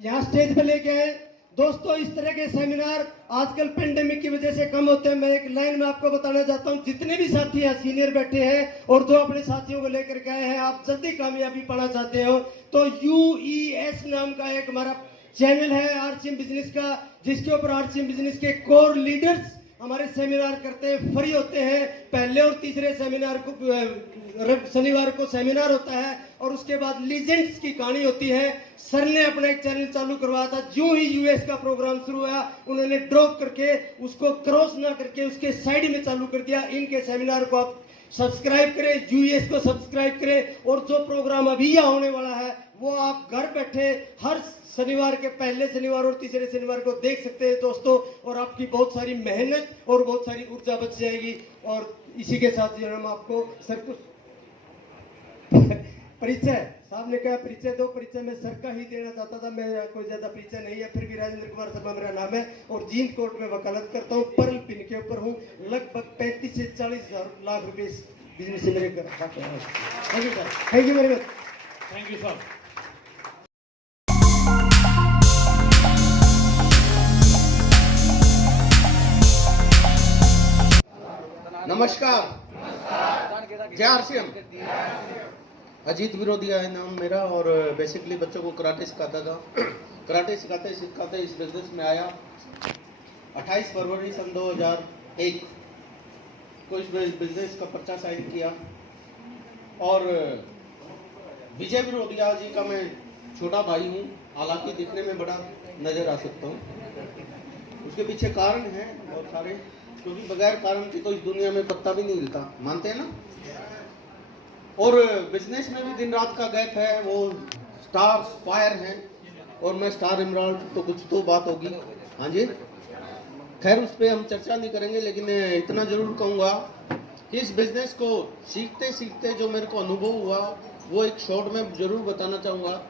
यहाँ स्टेज पे लेके आए। दोस्तों इस तरह के सेमिनार आजकल पेंडेमिक की वजह से कम होते हैं। मैं एक लाइन में आपको बताना चाहता हूँ, जितने भी साथी यहाँ सीनियर बैठे हैं और जो अपने साथियों को लेकर के आए हैं, आप जल्दी कामयाबी पाना चाहते हो तो UES नाम का एक हमारा चैनल है आरसीएम बिजनेस का, जिसके ऊपर आरसीएम बिजनेस के कोर लीडर्स हमारे सेमिनार करते हैं, फ्री होते हैं। पहले और तीसरे सेमिनार को शनिवार को सेमिनार होता है, और उसके बाद लीजेंड्स की कहानी होती है। सर ने अपना एक चैनल चालू करवाया था, जो ही यूएस का प्रोग्राम शुरू हुआ उन्होंने ड्रॉप करके उसको क्रॉस ना करके उसके साइड में चालू कर दिया। इनके सेमिनार को आप सब्सक्राइब करें, यूएस को सब्सक्राइब करें, और जो प्रोग्राम अभी यहाँ होने वाला है वो आप घर बैठे हर शनिवार के पहले शनिवार और तीसरे शनिवार को देख सकते हैं दोस्तों। और आपकी बहुत सारी मेहनत और बहुत सारी ऊर्जा बच जाएगी। और इसी के साथ जो हम आपको सर कुछ परिचय, साहब ने कहा परिचय दो, परिचय में सर का ही देना चाहता था, मैं कोई ज्यादा परिचय नहीं है। फिर भी राजेंद्र कुमार शर्मा मेरा नाम है और जींद कोर्ट में वकालत करता हूँ, पर्ल पिन के ऊपर हूँ। लगभग 35 से 40 लाख रुपए इस बिजनेस से मेरे खाते हैं। Thank you sir, thank you very much. Thank you sir. नमस्कार, जय आरसीएम। अजीत विरोधिया है नाम मेरा, और बेसिकली बच्चों को कराटे सिखाता था। कराटे सिखाते सिखाते इस बिजनेस में आया। 28 फरवरी सन 2001 को इस बिजनेस का पर्चा साइन किया, और विजय विरोधिया जी का मैं छोटा भाई हूँ, हालांकि दिखने में बड़ा नजर आ सकता हूँ। उसके पीछे कारण हैं बहुत सारे, क्योंकि बगैर कारण के तो इस दुनिया में पत्ता भी नहीं हिलता, मानते हैं ना। और बिजनेस में भी दिन रात का गैप है, वो स्टार फायर हैं और मैं स्टार इमरान, तो कुछ तो बात होगी। हाँ जी, खैर उस पर हम चर्चा नहीं करेंगे, लेकिन इतना जरूर कहूँगा कि इस बिजनेस को सीखते सीखते जो मेरे को अनुभव हुआ वो एक शॉर्ट में जरूर बताना चाहूँगा।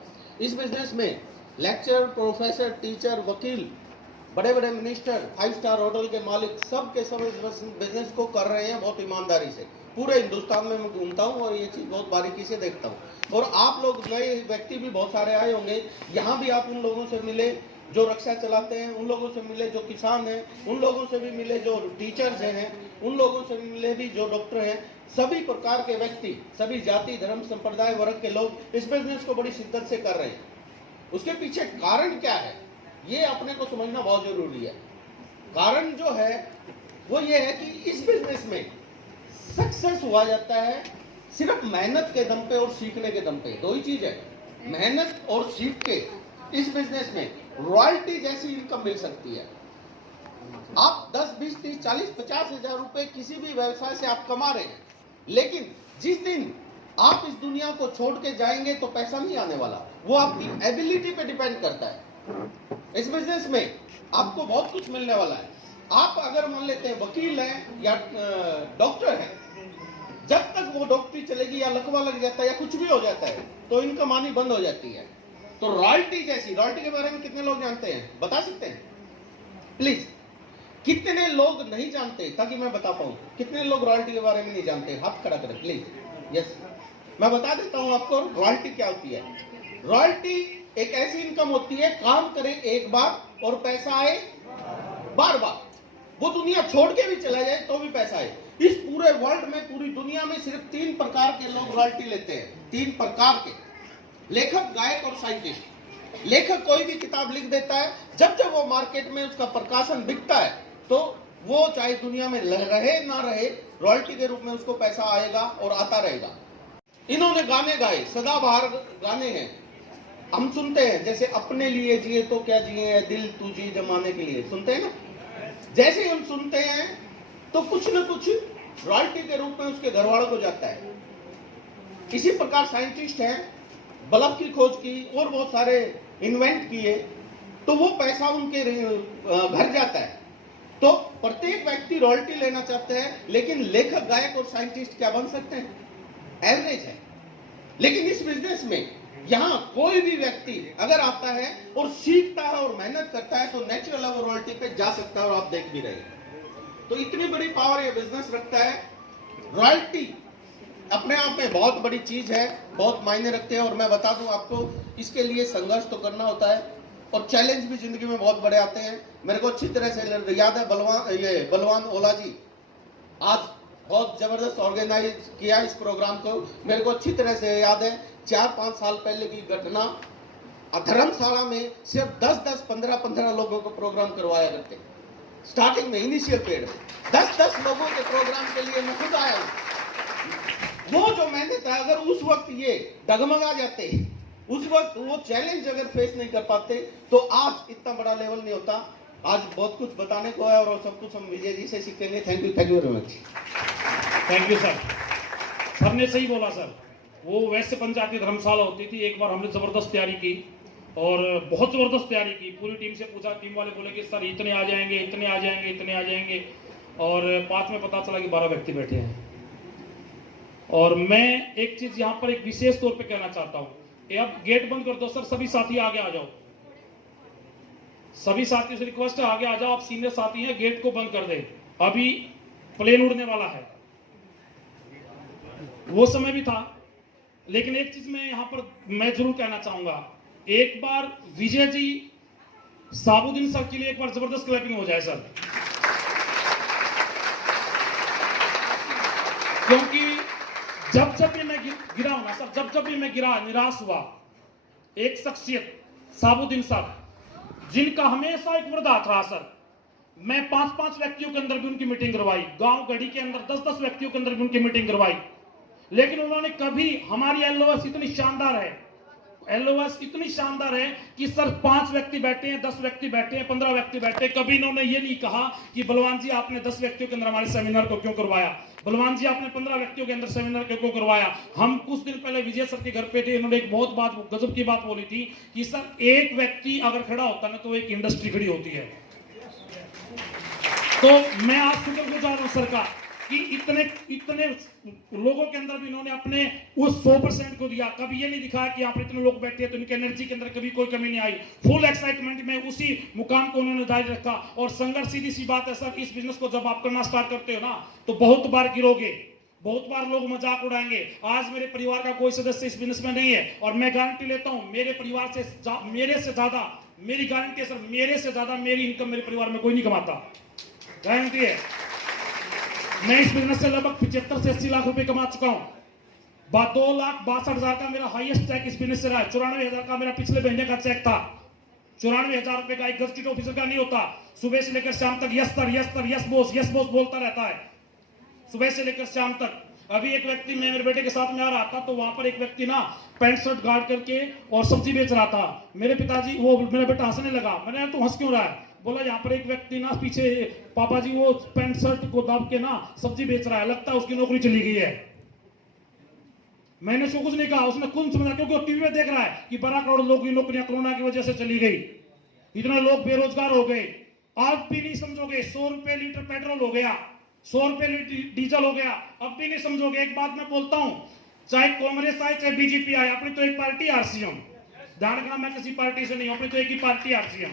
इस बिजनेस में लेक्चरर, प्रोफेसर, टीचर, वकील, बड़े बड़े मिनिस्टर, 5 स्टार होटल के मालिक सब के सब इस बिजनेस को कर रहे हैं बहुत ईमानदारी से। पूरे हिंदुस्तान में मैं घूमता हूँ और ये चीज़ बहुत बारीकी से देखता हूँ। और आप लोग नए व्यक्ति भी बहुत सारे आए होंगे, यहाँ भी आप उन लोगों से मिले जो रिक्शा चलाते हैं, उन लोगों से मिले जो किसान हैं, उन लोगों से भी मिले जो टीचर्स हैं, उन लोगों से भी मिले भी जो डॉक्टर हैं। सभी प्रकार के व्यक्ति, सभी जाति, धर्म, संप्रदाय, वर्ग के लोग इस बिजनेस को बड़ी शिद्दत से कर रहे हैं। उसके पीछे कारण क्या है ये अपने को समझना बहुत जरूरी है। कारण जो है वो ये है कि इस बिजनेस में सक्सेस हुआ जाता है सिर्फ मेहनत के दम पे और सीखने के दम पे। दो ही चीज है, मेहनत और सीख के इस बिजनेस में रॉयल्टी जैसी इनकम मिल सकती है। आप 10, 20, 30, 40, 50 हजार रुपए किसी भी व्यवसाय से आप कमा रहे हैं, लेकिन जिस दिन आप इस दुनिया को छोड़ के जाएंगे तो पैसा नहीं आने वाला, वो आपकी एबिलिटी पे डिपेंड करता है। इस बिजनेस में आपको बहुत कुछ मिलने वाला है। आप अगर मान लेते हैं वकील हैं या डॉक्टर हैं, जब तक वो डॉक्टरी चलेगी या लकवा लग जाता है या कुछ भी हो जाता है तो इनकम आनी बंद हो जाती है। तो रॉयल्टी जैसी, रॉयल्टी के बारे में कितने लोग जानते हैं, बता सकते हैं प्लीज? कितने लोग नहीं जानते, ताकि मैं बता पाऊं कितने लोग रॉयल्टी के बारे में नहीं जानते? हाथ खड़ा करें प्लीज। यस, मैं बता देता हूं आपको रॉयल्टी क्या होती है। रॉयल्टी एक ऐसी इनकम होती है, काम करें एक बार और पैसा आए बार बार। वो दुनिया छोड़ के भी चला जाए तो भी पैसा आए। इस पूरे वर्ल्ड में, पूरी दुनिया में सिर्फ 3 प्रकार के लोग रॉयल्टी लेते हैं। 3 प्रकार के, लेखक, गायक और साइंटिस्ट। लेखक कोई भी किताब लिख देता है, जब जब वो मार्केट में उसका प्रकाशन बिकता है तो वो चाहे दुनिया में रहे ना रहे, रॉयल्टी के रूप में उसको पैसा आएगा और आता रहेगा। इन्होंने गाने गाए, सदाबहार गाने हैं, हम सुनते हैं, जैसे अपने लिए जिए तो क्या जिए, दिल तुझी जमाने के लिए, सुनते हैं ना। जैसे हम सुनते हैं तो कुछ न कुछ रॉयल्टी के रूप में उसके घरवालों को जाता है। इसी प्रकार साइंटिस्ट हैं, बल्ब की खोज की और बहुत सारे इन्वेंट किए, तो वो पैसा उनके घर जाता है। तो प्रत्येक व्यक्ति रॉयल्टी लेना चाहते हैं, लेकिन लेखक, गायक और साइंटिस्ट क्या बन सकते हैं? एवरेज है। लेकिन इस बिजनेस में यहां कोई भी व्यक्ति अगर आता है और सीखता है और मेहनत करता है तो नेचुरल लेवल रॉयल्टी पे जा सकता है, और आप देख भी रहे हैं। तो इतनी बड़ी पावर ये बिजनेस रखता है। रॉयल्टी अपने आप में बहुत बड़ी चीज है, बहुत मायने रखते हैं। और मैं बता दूं आपको, इसके लिए संघर्ष तो करना होता है और चैलेंज भी जिंदगी में बहुत बड़े आते हैं। मेरे को अच्छी तरह से याद है, बलवान ओला जी आज बहुत जबरदस्त ऑर्गेनाइज किया इस प्रोग्राम को। मेरे को अच्छी तरह से याद है, 4-5 साल पहले की घटना, धर्मशाला में सिर्फ 10-10, 15-15 लोगों को प्रोग्राम करवाया करते। स्टार्टिंग में, इनिशियल पीरियड में 10-10 लोगों के प्रोग्राम के लिए मैं खुद आया हूं। वो जो मेहनत है, अगर उस वक्त ये डगमगा जाते, उस वक्त वो चैलेंज अगर फेस नहीं कर पाते तो आज इतना बड़ा लेवल नहीं होता। आज बहुत कुछ बताने को है और सब कुछ हम विजय जी से सीखेंगे। Thank you very much. Thank you sir. Sir ने सही बोला सर। वो वैसे पंचायती धर्मशाला होती थी, एक बार हमने जबरदस्त तैयारी की और बहुत जबरदस्त तैयारी की। पूरी टीम से पूछा, टीम वाले बोले कि सर इतने आ जाएंगे, इतने आ जाएंगे, इतने आ जाएंगे, और बाद में पता चला कि 12 व्यक्ति बैठे हैं। और मैं एक चीज यहाँ पर एक विशेष तौर पे कहना चाहता हूँ, अब गेट बंद कर दो सर, सभी साथी आगे आ जाओ। सभी साथियों से रिक्वेस्ट है, आगे आ जाओ। आप सीनियर साथी हैं, गेट को बंद कर दे, अभी प्लेन उड़ने वाला है। वो समय भी था, लेकिन एक चीज मैं यहां पर मैं जरूर कहना चाहूंगा, एक बार विजय जी साबुद्दीन सर के लिए एक बार जबरदस्त क्लैपिंग हो जाए सर। क्योंकि जब जब भी मैं गिरा हूं ना सर, जब जब भी मैं गिरा, निराश हुआ, एक शख्सियत साबुद्दीन सर, जिनका हमेशा एक वरदान रहा सर। मैं 5-5 व्यक्तियों के अंदर भी उनकी मीटिंग करवाई, गांव गढ़ी के अंदर 10-10 व्यक्तियों के अंदर भी उनकी मीटिंग करवाई, लेकिन उन्होंने कभी, हमारी एलओएस इतनी शानदार है, एलओएस इतनी शानदार है कि सर 5 व्यक्ति बैठे हैं, 10 व्यक्ति बैठे हैं, 15 व्यक्ति बैठे हैं, कभी इन्होंने ये नहीं कहा कि बलवान जी आपने 10 व्यक्तियों के अंदर हमारे सेमिनार को क्यों करवाया, बलवान जी आपने 15 व्यक्तियों के अंदर सेमिनार क्यों करवाया। हम कुछ दिन पहले विजय सर के घर पे थे, इन्होंने एक बहुत बात गजब की बात बोली थी कि सर एक व्यक्ति अगर खड़ा होता ना तो एक इंडस्ट्री खड़ी होती है। तो मैं आज शुक्रगुजार हूं सर का कि इतने लोगों के अंदर भी इन्होंने अपने उस 100% को दिया। कभी ये नहीं दिखाया कि यहाँ पर इतने लोग बैठे हैं तो इनकी एनर्जी के अंदर कभी कोई कमी नहीं आई। फुल एक्साइटमेंट में उसी मुकाम को उन्होंने जारी रखा। और संघर्ष सीधी सी बात है सर, इस बिजनेस को जब आप करना स्टार्ट करते हो ना तो बहुत बार गिरोगे, बहुत बार लोग मजाक उड़ाएंगे। आज मेरे परिवार का कोई सदस्य इस बिजनेस में नहीं है और मैं गारंटी लेता हूं मेरे परिवार से मेरे से ज्यादा, मेरी गारंटी है सर, मेरे से ज्यादा मेरी इनकम मेरे परिवार में कोई नहीं कमाता, गारंटी है। मैं इस बिजनेस से लगभग 75 से 80 लाख रुपए कमा चुका हूं। 2,62,000 का मेरा हाईएस्ट चेक इस बिजनेस से रहा है। 94,000 का मेरा पिछले महीने का चेक था। 94,000 रुपए का एक गजटेड ऑफिसर का नहीं होता। सुबह से लेकर शाम तक yes sir, yes sir, yes boss बोलता रहता है सुबह से लेकर शाम तक। अभी एक व्यक्ति, मैं मेरे बेटे के साथ में आ रहा था तो वहां पर एक व्यक्ति ना पैंट शर्ट गार्ड करके और सब्जी बेच रहा था। मेरे पिताजी, वो मेरा बेटा हंसने लगा। मैंने तू हंस क्यों रहा है? बोला यहाँ पर एक व्यक्ति ना पीछे, पापा जी वो पैंट शर्ट को दाब के ना सब्जी बेच रहा है, लगता है उसकी नौकरी चली गई है। मैंने उसको कुछ नहीं कहा, उसने खुद समझा क्योंकि वो टीवी में देख रहा है कि 12 करोड़ लोगों की नौकरियां कोरोना की वजह से चली गई, इतने लोग बेरोजगार हो गए। आप भी नहीं समझोगे 100 रुपए लीटर पेट्रोल हो गया, 100 रुपए डीजल हो गया, अब भी नहीं समझोगे। एक बात मैं बोलता हूं, चाहे कांग्रेस आए चाहे बीजेपी आए, अपनी तो एक पार्टी आरसीएम, ध्यान रखना मैं किसी पार्टी से नहीं हूं, अपनी तो एक ही पार्टी आरसीएम।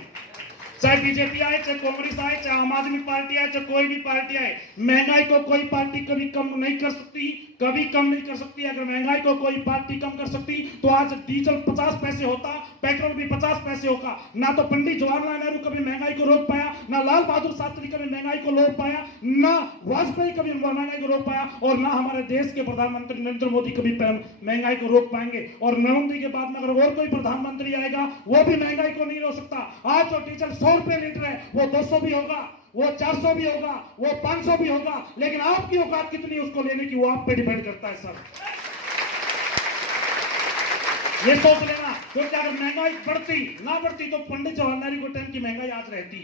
चाहे बीजेपी आए चाहे कांग्रेस आए चाहे आम आदमी पार्टी आए चाहे कोई भी पार्टी आए, महंगाई को कोई पार्टी कभी कम नहीं कर सकती, कभी कम नहीं कर सकती। अगर महंगाई को कोई पार्टी कम कर सकती तो आज डीजल 50 पैसे होता, पेट्रोल भी 50 पैसे होगा। ना तो पंडित जवाहरलाल नेहरू कभी महंगाई को रोक पाया, ना लाल बहादुर शास्त्री कभी महंगाई को रोक पाया, ना वाजपेयी कभी महंगाई को रोक पाया, और ना हमारे देश के प्रधानमंत्री नरेंद्र मोदी कभी महंगाई को रोक पाएंगे। और नरेंद्र मोदी के बाद में अगर और कोई प्रधानमंत्री आएगा वो भी महंगाई को नहीं रोक सकता। आज जो डीजल 100 रुपए लीटर है वो 200 भी होगा, वो 400 भी होगा, वो 500 भी होगा, लेकिन आपकी औकात कितनी उसको लेने की वो आप पे डिपेंड करता है सर। ये सोच लेना, क्योंकि अगर महंगाई बढ़ती ना बढ़ती तो पंडित जवाहरलाल नेहरू के टाइम की महंगाई आज रहती,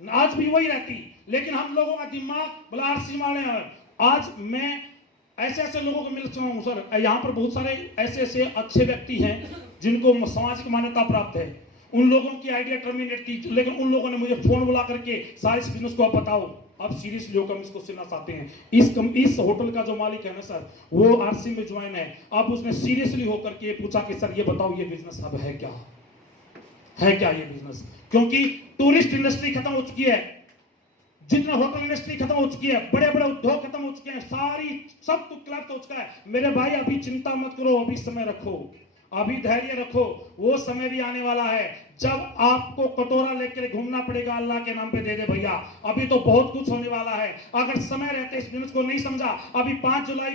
आज भी वही रहती। लेकिन हम लोगों का दिमाग बलार सीमाने है। आज मैं ऐसे ऐसे लोगों को मिल चुका हूं सर, यहाँ पर बहुत सारे ऐसे ऐसे अच्छे व्यक्ति हैं जिनको सामाजिक मान्यता प्राप्त है। उन लोगों की आइडिया टर्मिनेट की, लेकिन उन लोगों ने मुझे फोन बुला करके सारे इस बिजनेस को आप बताओ, अब सीरियसली होकर हम इसको सुनना चाहते हैं। इस होटल का जो मालिक है ना सर, वो आरसी में ज्वाइन है। अब उसने सीरियसली होकर के पूछा कि सर ये बताओ ये बिजनेस अब है क्या ये बिजनेस, क्योंकि टूरिस्ट इंडस्ट्री खत्म हो चुकी है, जितना होटल इंडस्ट्री खत्म हो चुकी है, बड़े बड़े उद्योग खत्म हो चुके हैं, सारी सब कुछ क्लैप्स हो चुका है। मेरे भाई अभी चिंता मत करो, अभी समय रखो, अभी धैर्य रखो, वो समय भी आने वाला है जब आपको कटोरा लेकर घूमना पड़ेगा, अल्लाह के नाम पे दे दे भैया। अभी तो बहुत कुछ होने वाला है। अगर समय रहते इस बिजनेस को नहीं समझा, अभी 5 जुलाई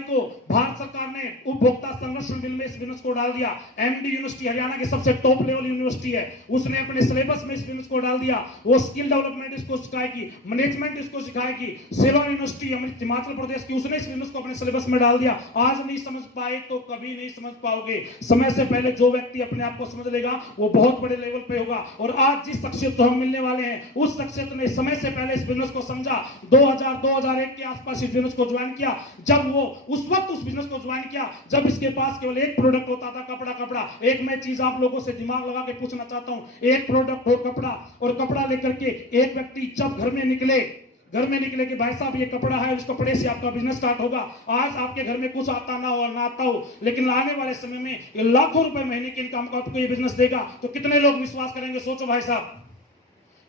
को भारत सरकार ने उपभोक्ता संरक्षण बिल में इस बिजनेस को डाल दिया। एमडी यूनिवर्सिटी हरियाणा की सबसे टॉप लेवल यूनिवर्सिटी है, उसने अपने सिलेबस में इस बिजनेस को डाल दिया। वो स्किल डेवलपमेंट इसको सिखाएगी, मैनेजमेंट इसको सिखाएगी। सेलोन यूनिवर्सिटी हिमाचल प्रदेश की, उसने इस बिजनेस को अपने सिलेबस में डाल दिया। आज नहीं समझ पाए तो कभी नहीं समझ पाओगे। समय से पहले जो व्यक्ति अपने आप को समझ लेगा वो बहुत बड़े लेवल पे होगा। और आज जिस शख्सियत को हम मिलने वाले हैं, उस शख्सियत ने समय से पहले इस बिजनेस को समझा। 2001 के आसपास इस बिजनेस को ज्वाइन किया। जब वो उस वक्त उस बिजनेस को ज्वाइन किया जब इसके पास केवल एक प्रोडक्ट होता था, कपड़ा। एक मैं चीज आप लोगों से दिमाग लगा के पूछना चाहता हूं, एक प्रोडक्ट हो कपड़ा, और कपड़ा लेकर के एक व्यक्ति जब घर में निकले कि भाई साहब ये कपड़ा है, उस कपड़े से आपका बिजनेस स्टार्ट होगा। आज आपके घर में कुछ आता ना हो ना आता हो, लेकिन आने वाले समय में ये लाखों रुपए महीने की इनकम आपको ये बिजनेस देगा, तो कितने लोग विश्वास करेंगे? सोचो भाई साहब,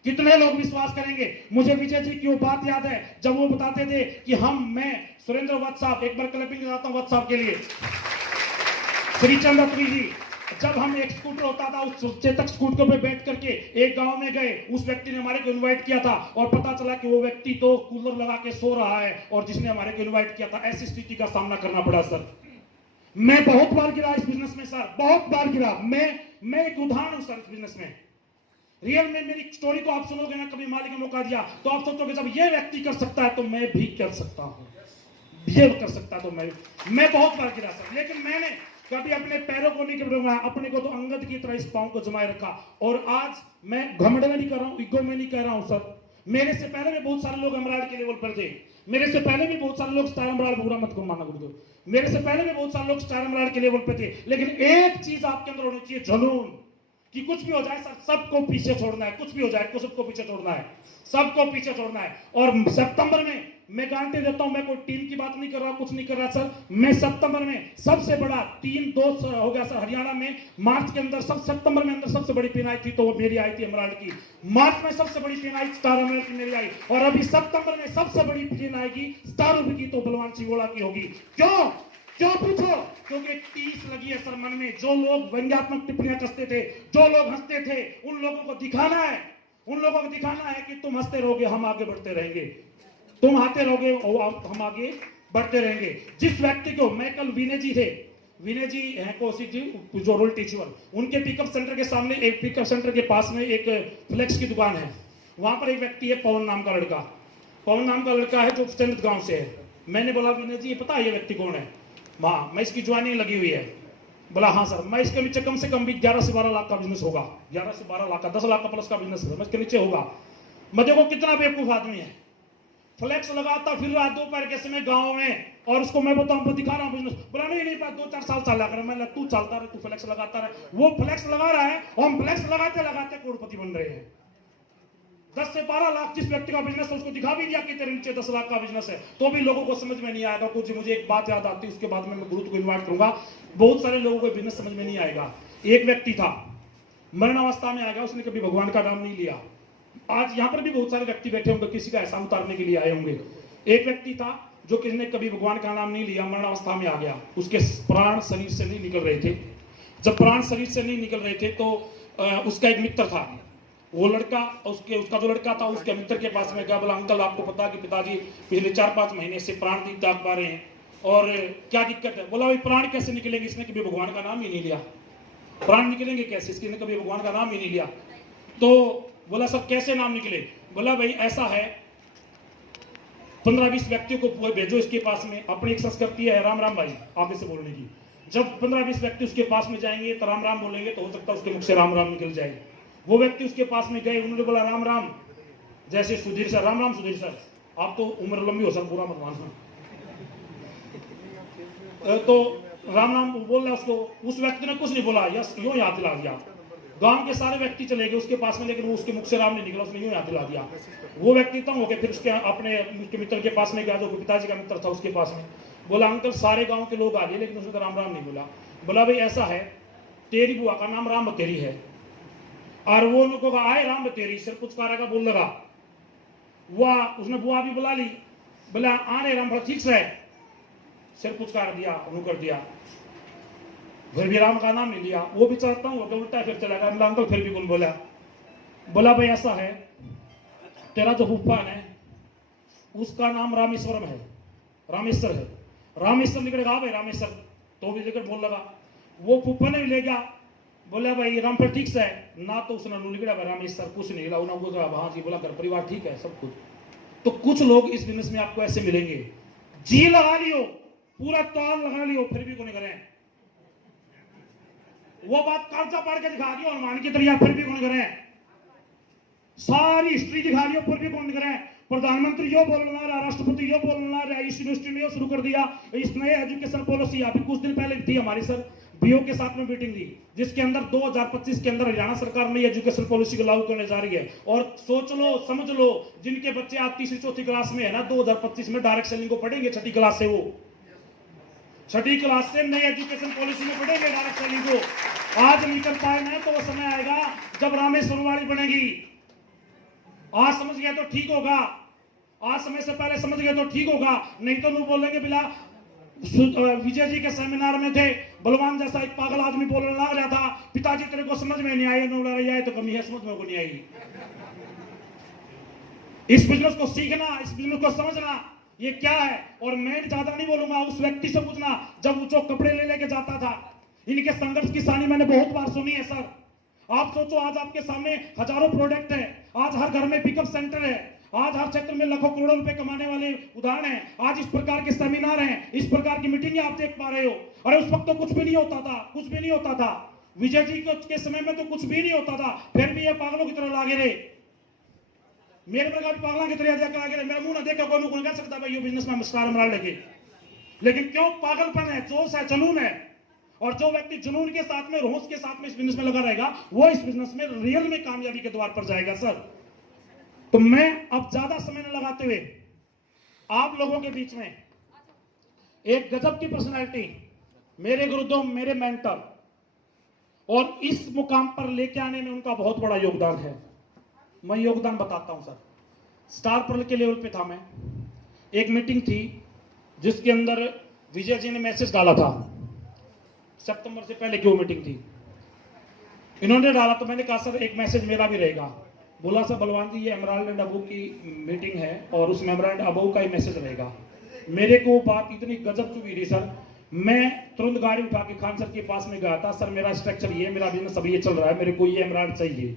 कितने लोग विश्वास करेंगे? मुझे विजय जी की वो बात याद है जब वो बताते थे कि मैं सुरेंद्र वत्स साहब, एक बार क्लैपिंग कराता हूं वत्स साहब के लिए, श्रीचंद अत्री जी, जब हम एक स्कूटर होता था उस चेतक स्कूटर पे बैठ करके एक गांव में गए, उस व्यक्ति ने हमारे को इनवाइट किया था और पता चला कि वो व्यक्ति तो कूलर लगा के सो रहा है और जिसने हमारे को इनवाइट किया था। ऐसी स्थिति का सामना करना पड़ा सर। मैं बहुत बार गिरा इस बिजनेस में सर, बहुत बार गिरा। मैं एक उदाहरण हूं सर इस बिजनेस में। रियल में मेरी स्टोरी को आप सुनोगे ना, कभी मालिक ने मौका दिया तो आप सोचोगे जब ये व्यक्ति कर सकता है तो मैं भी कर सकता हूं, ये कर सकता तो मैं बहुत बार गिरा सर। लेकिन मैंने कभी अपने पैरों को नहीं बढ़ाया, अपने को तो अंगद की तरह इस पांव को जमाए रखा। और आज मैं घमंड में नहीं कर रहा हूं, ईगो में नहीं कह रहा हूं सर। मेरे से पहले भी बहुत सारे लोग अमराड़ के लेवल पर थे, मेरे से पहले भी बहुत सारे लोग स्टार अमराड़, बुरा मत को माना गुरुदेव, मेरे से पहले भी बहुत सारे लोग स्टार अमराड़ के लेवल पर थे। लेकिन एक चीज आपके अंदर होनी चाहिए, जुनून, कि कुछ भी हो जाए सर सबको पीछे छोड़ना है, कुछ भी हो जाए सबको पीछे छोड़ना है, सबको पीछे छोड़ना है। और सितंबर में मैं गारंटी देता हूं, मैं कोई टीम की बात नहीं कर रहा, कुछ नहीं कर रहा सर, मैं सितंबर में सबसे बड़ा 3-2 हो गया सर हरियाणा में, मार्च के अंदर सितंबर में अंदर सबसे बड़ी पेन आई थी तो वो मेरी आई थी अमराड़ की, मार्च में सबसे बड़ी पेन आई स्टार अमराड़ की मेरी आई, और अभी सितंबर में सबसे बड़ी पेन आएगी स्टार रूपी की तो बलवान सिंगोड़ा की होगी। क्यों पूछो? क्योंकि 30 लगी है सर मन में। जो लोग व्यंग्यात्मक टिप्पणियां कसते थे, जो लोग हंसते थे, उन लोगों को दिखाना है, उन लोगों को दिखाना है कि तुम हंसते रहोगे हम आगे बढ़ते रहेंगे, तुम आते रहोगे और हम आगे बढ़ते रहेंगे। जिस व्यक्ति को, मैं कल विनय जी थे, विनय जी हैं कौशिक जी जो रोल टीचर, उनके पिकअप सेंटर के सामने, एक पिकअप सेंटर के पास में एक फ्लेक्स की दुकान है, वहां पर एक व्यक्ति है पवन नाम का लड़का, पवन नाम का लड़का है जो चंद गांव से है। मैंने बोला विनय जी पता है ये व्यक्ति कौन है? हाँ, मैं इसकी ज्वाइनिंग लगी हुई है। बोला हाँ सर, मैं इसके नीचे कम से कम भी 11 से 12 लाख का बिजनेस होगा, 11 से 12 लाख का, 10 लाख का प्लस का बिजनेस है, मैं इसके नीचे होगा। मैं देखो कितना बेवकूफ आदमी है, फ्लेक्स लगाता फिर रहा दोपहर के समय गांव में, और उसको मैं बताऊं दिखा रहा हूं बिजनेस। बोला नहीं 2-4 साल चला कर, मैं तू चलता रहे, तू फ्लेक्स लगाता रहे। वो फ्लेक्स लगा रहा है और हम फ्लेक्स लगाते लगाते करोड़पति बन रहे हैं। 10 से 12 लाख जिस व्यक्ति का बिजनेस है उसको दिखा भी दिया कि तेरे नीचे 10 लाख का बिजनेस है, तो भी लोगों को समझ में नहीं आएगा। कुछ मुझे एक बात याद आती है, उसके बाद में मैं गुरु को इन्वाइट करूंगा। बहुत सारे लोगों को बिजनेस समझ में नहीं आएगा। एक व्यक्ति था मरणावस्था में आ गया, उसने कभी भगवान का नाम नहीं लिया। आज यहाँ पर भी बहुत सारे व्यक्ति बैठे होंगे, किसी का एहसान उतारने के लिए आए होंगे। एक व्यक्ति था जो किसी ने कभी भगवान का नाम नहीं लिया, मरणावस्था में आ गया, उसके प्राण शरीर से नहीं निकल रहे थे। जब प्राण शरीर से नहीं निकल रहे थे तो उसका एक मित्र था, वो लड़का उसका जो लड़का था उसके मित्र के पास में गया। बोला अंकल आपको पता कि पिताजी पिछले 4-5 महीने से प्राण नहीं त्याग पा रहे हैं और क्या दिक्कत है? बोला भाई प्राण कैसे निकलेंगे, इसने कभी भगवान का नाम ही नहीं लिया। प्राण निकलेंगे कैसे, इसने कभी भगवान का नाम ही नहीं लिया। तो बोला सब कैसे नाम निकले? बोला भाई ऐसा है, 15-20 व्यक्तियों को भेजो इसके पास में। अपनी एक संस्कृति है राम राम भाई आगे से बोलने की। जब 15-20 व्यक्ति उसके पास में जाएंगे तो राम राम बोलेंगे तो हो सकता है उसके मुख से राम राम निकल जाए। वो व्यक्ति उसके पास में गए, उन्होंने बोला राम राम, जैसे सुधीर सर, राम राम सुधीर सर, आप तो उम्र लंबी हो सर, पूरा मत मानना। तो राम राम बोल रहा उसको, उस व्यक्ति ने कुछ नहीं बोला, यस यूं हाथ हिला दिया। गांव के सारे व्यक्ति चले गए उसके पास में, लेकिन वो उसके मुख से राम नहीं निकला, उसने यूं हाथ हिला दिया। वो व्यक्ति तंग हो गया, फिर उसके अपने उसके मित्र के पास में गया जो पिताजी का मित्र था उसके पास में। बोला अंकल सारे गाँव के लोग आ गए लेकिन उसने तो राम राम नहीं बोला। बोला भाई ऐसा है, तेरी बुआ का नाम राम बतेरी है और वो लोगों का आए राम बतेरी, सिर पुचकारा का बोल लगा। वह उसने बुआ भी बुला ली, बोला आने राम ठीक से, सिर पुचकार दिया, उन्होंने कर दिया, फिर भी राम का नाम नहीं लिया। वो भी चाहता हूँ उल्टा फिर चला गया। अंकल फिर भी कौन बोला? बोला भाई ऐसा है, तेरा जो फूफा है उसका नाम रामेश्वरम है, रामेश्वर है, रामेश्वर निकलेगा भाई रामेश्वर, तो भी लेकर बोल लगा। वो फूफा ने भी ले गया, बोला भाई राम पर ठीक से है ना, तो उसने निकला भाई रामेश्वर, कुछ नहीं निकला। हाँ जी, बोला घर परिवार ठीक है सब कुछ। तो कुछ लोग इस बिजनेस में आपको ऐसे मिलेंगे, जी लगा लियो, पूरा ताल लगा लियो, फिर भी को नहीं करें। वो बात कागजा पढ़ के दिखा दियो हनुमान की तरह, फिर भी कौन करें। सारी हिस्ट्री दिखा दियो, फिर भी कौन करें। प्रधानमंत्री यो बोलना रहा, राष्ट्रपति यो बोलना रहा, इस यूनिवर्सिटी ने शुरू कर दिया इस नए एजुकेशन पॉलिसी। अभी कुछ दिन पहले थी हमारी सर बीओ के साथ में मीटिंग थी, जिसके अंदर 2025 के अंदर हरियाणा सरकार नई एजुकेशन पॉलिसी को लागू करने जा रही है। और सोच लो समझ लो, जिनके बच्चे आज 3री-4थी क्लास में है ना, 2025 में डायरेक्ट सेलिंग को पढ़ेंगे 6ठी क्लास से, वो 6ठी क्लास से नई एजुकेशन पॉलिसी में पढ़ेंगे डायरेक्ट सेलिंग को। आज निकल पाए ना तो वो समय आएगा जब रामेश्वर वाली बनेगी। आज समझ गया तो ठीक होगा, आज समय से पहले समझ गए तो ठीक होगा, नहीं तो लोग बोलेंगे बिला विजय जी के सेमिनार में थे, बलवान जैसा एक पागल आदमी बोलने लग रहा था, पिताजी तेरे को समझ में नहीं आई, आए तो कमी है, समझ में को नहीं आई। इस बिजनेस को सीखना, इस बिजनेस को समझना ये क्या है। और मैं ज्यादा नहीं बोलूंगा, उस व्यक्ति से पूछना जब वो जो कपड़े ले लेके जाता था। इनके संघर्ष की कहानी मैंने बहुत बार सुनी है सर। आप सोचो आज आपके सामने हजारों प्रोडक्ट है, आज हर घर में पिकअप सेंटर है, आज हर क्षेत्र में लाखों करोड़ों रुपए कमाने वाले उदाहरण हैं। आज इस प्रकार के सेमिनार हैं, इस प्रकार की मीटिंगें आप देख पा रहे हो। अरे उस वक्त तो कुछ भी नहीं होता था, कुछ भी नहीं होता था। विजय जी के समय में तो कुछ भी नहीं होता था, फिर भी ये पागलों की तरह लागे रहे। मेरे प्रकार पागलों की तरह जाकर आगे रहे। मेरा मुंह ना देखा कौन कह सकता भाई ये बिजनेस में स्टार इमरान लगे, लेकिन क्यों? पागलपन है, जोश है, जुनून है। और जो व्यक्ति जुनून के साथ में, रोष के साथ में इस बिजनेस में लगा रहेगा, वो इस बिजनेस में रियल में कामयाबी के द्वार पर जाएगा सर। तो मैं अब ज्यादा समय न लगाते हुए आप लोगों के बीच में एक गजब की पर्सनालिटी, मेरे गुरुदेव, मेरे मेंटर, और इस मुकाम पर लेके आने में उनका बहुत बड़ा योगदान है। मैं योगदान बताता हूं सर। स्टार पर्ल के लेवल पे था मैं। एक मीटिंग थी जिसके अंदर विजय जी ने मैसेज डाला था, सितंबर से पहले की वो मीटिंग थी। इन्होंने डाला तो मैंने कहा सर एक मैसेज मेरा भी रहेगा। बोला सर बलवान जी ये एमराल्ड एंड अबू की मीटिंग है और उस एमराल्ड एंड अबू का ही मैसेज रहेगा। मेरे को बात इतनी गजब चुकी थी सर, मैं तुरंत गाड़ी उठा के खान सर के पास में गया था। सर मेरा स्ट्रक्चर ये, मेरा बिजनेस अभी ये चल रहा है, मेरे को ये एमराल्ड चाहिए।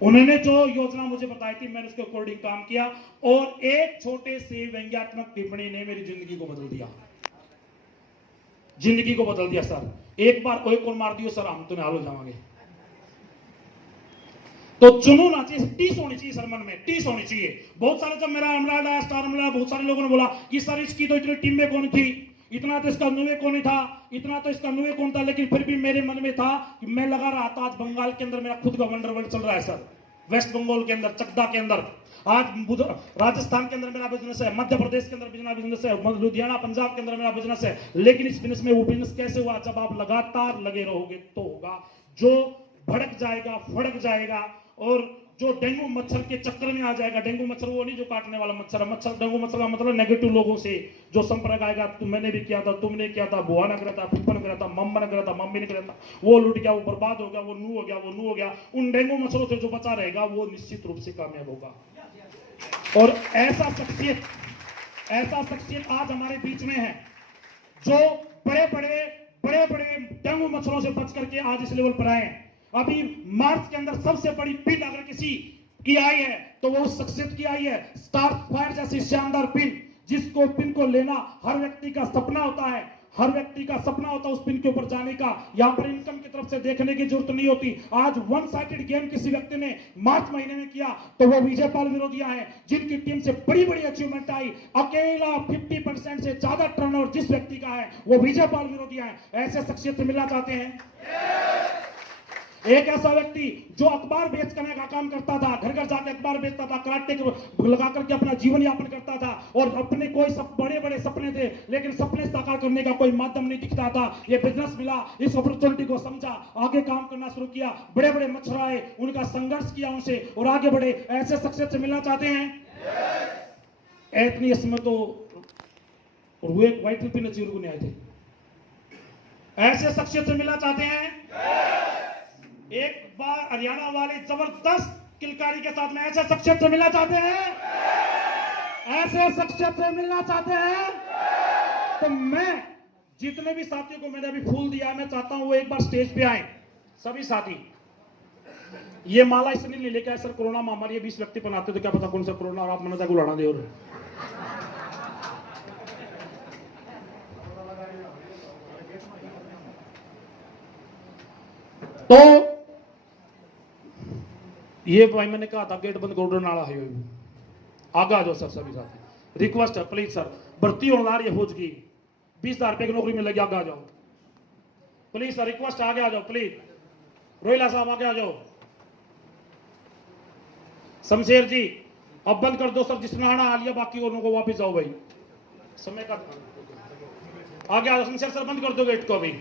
उन्होंने जो योजना मुझे बताई थी मैंने उसके अकॉर्डिंग काम किया और एक छोटे से व्यंग्यात्मक टिप्पणी ने मेरी जिंदगी को बदल दिया, जिंदगी को बदल दिया सर। एक बार कोई कौन मार दियो सर हम तो निहाल हो जाएंगे। तो जुनून आना चाहिए, टीस होनी चाहिए सर, मन में टीस होनी चाहिए। बहुत सारे जब मेरा एमराल्ड आया, स्टार एमराल्ड, बहुत सारे लोगों ने बोला कि सर इसकी तो इतनी टीम में कौन थी, इतना तो इसका नुवे कौन था, इतना तो इसका नुवे कौन था। लेकिन फिर भी मेरे मन में था कि मैं लगा रहा था। आज बंगाल के अंदर मेरा खुद का वंडरवर्ल्ड चल रहा है सर, वेस्ट बंगाल के अंदर, चकदा के अंदर, आज राजस्थान के अंदर मेरा बिजनेस है, मध्य प्रदेश के अंदर मेरा बिजनेस है, लुधियाना पंजाब के अंदर मेरा बिजनेस है। लेकिन इस बिजनेस में वो बिजनेस कैसे हुआ? जब आप लगातार लगे रहोगे तो होगा। जो भड़क जाएगा, फड़क जाएगा और जो डेंगू मच्छर के चक्कर में आ जाएगा, डेंगू मच्छर वो नहीं जो काटने वाला मच्छर है, मच्छर डेंगू मच्छर का मतलब नेगेटिव लोगों से जो संपर्क आएगा, मैंने भी किया था, तुमने किया था, बुआ ने करा था, फुप्पा ने करा था, मम्मा ने करा था, मम्मी ने करा था, वो लुट गया, वो बर्बाद हो गया, वो नू हो गया, वो नू हो गया। उन डेंगू मच्छरों से जो बचा रहेगा वो निश्चित रूप से कामयाब होगा। और ऐसा शख्सियत आज हमारे बीच में है जो बड़े बड़े डेंगू मच्छरों से बच करके आज इस लेवल पर आए हैं। अभी मार्च के अंदर सबसे बड़ी पिन अगर किसी की आई है तो वो शख्सियत की आई है, स्टार फायर जैसी शानदार पिन, जिसको पिन को लेना हर व्यक्ति का सपना होता है, हर व्यक्ति का सपना होता है उस पिन के ऊपर जाने का। यहाँ पर इनकम की तरफ से देखने की जरूरत नहीं होती। आज वन साइडेड गेम किसी व्यक्ति ने मार्च महीने में किया तो वो विजयपाल विरोधिया है, जिनकी टीम से बड़ी बड़ी अचीवमेंट आई। अकेला 50% से ज्यादा टर्नओवर जिस व्यक्ति का है वो विजयपाल विरोधिया है। ऐसे शख्सियत से मिलना चाहते हैं? एक ऐसा व्यक्ति जो अखबार बेच करने का काम करता था, घर घर जाकर अखबार बेचता था, कराटे लगा करके अपना जीवन यापन करता था और अपने कोई सब बड़े बड़े सपने थे, लेकिन सपने साकार करने का कोई माध्यम नहीं दिखता था। ये बिजनेस मिला, इस अपॉर्चुनिटी को समझा, आगे काम करना शुरू किया, बड़े बड़े मच्छर आए, उनका संघर्ष किया उनसे और आगे बढ़े। ऐसे शख्सियत से मिलना चाहते हैं? इतनी इसमें तो व्हाइट पिन अचीव नहीं आए थे। ऐसे शख्सियत से मिलना चाहते हैं? एक बार हरियाणा वाले जबरदस्त किलकारी के साथ में ऐसे शख्सियत से मिलना चाहते हैं? ऐसे शख्सियत से मिलना चाहते हैं? तो मैं जितने भी साथियों को मैंने अभी फूल दिया, मैं चाहता हूं वो एक बार स्टेज पे आए सभी साथी। ये माला इसलिए नहीं लेके आए सर, कोरोना महामारी 20 व्यक्ति बनाते तो क्या पता कौन सा कोरोना और आप मना जाकर उड़ाना दे। और तो ये भाई मैंने कहा था गेट बंद करो, नाला है आगे आ जाओ सर, सभी साथी रिक्वेस्ट है प्लीज सर, भर्ती होने ये हो चुकी 20,000 रुपए की नौकरी मिलेगी, आगे आ जाओ प्लीज सर, रिक्वेस्ट आगे आ जाओ प्लीज। रोहिला साहब आगे आ जाओ, शमशेर जी अब बंद कर दो सर, जिसने आना आ लिया, बाकी औरों को वापिस जाओ भाई, समय का आगे आ जाओ। शमशेर सर बंद कर दो गेट को अभी।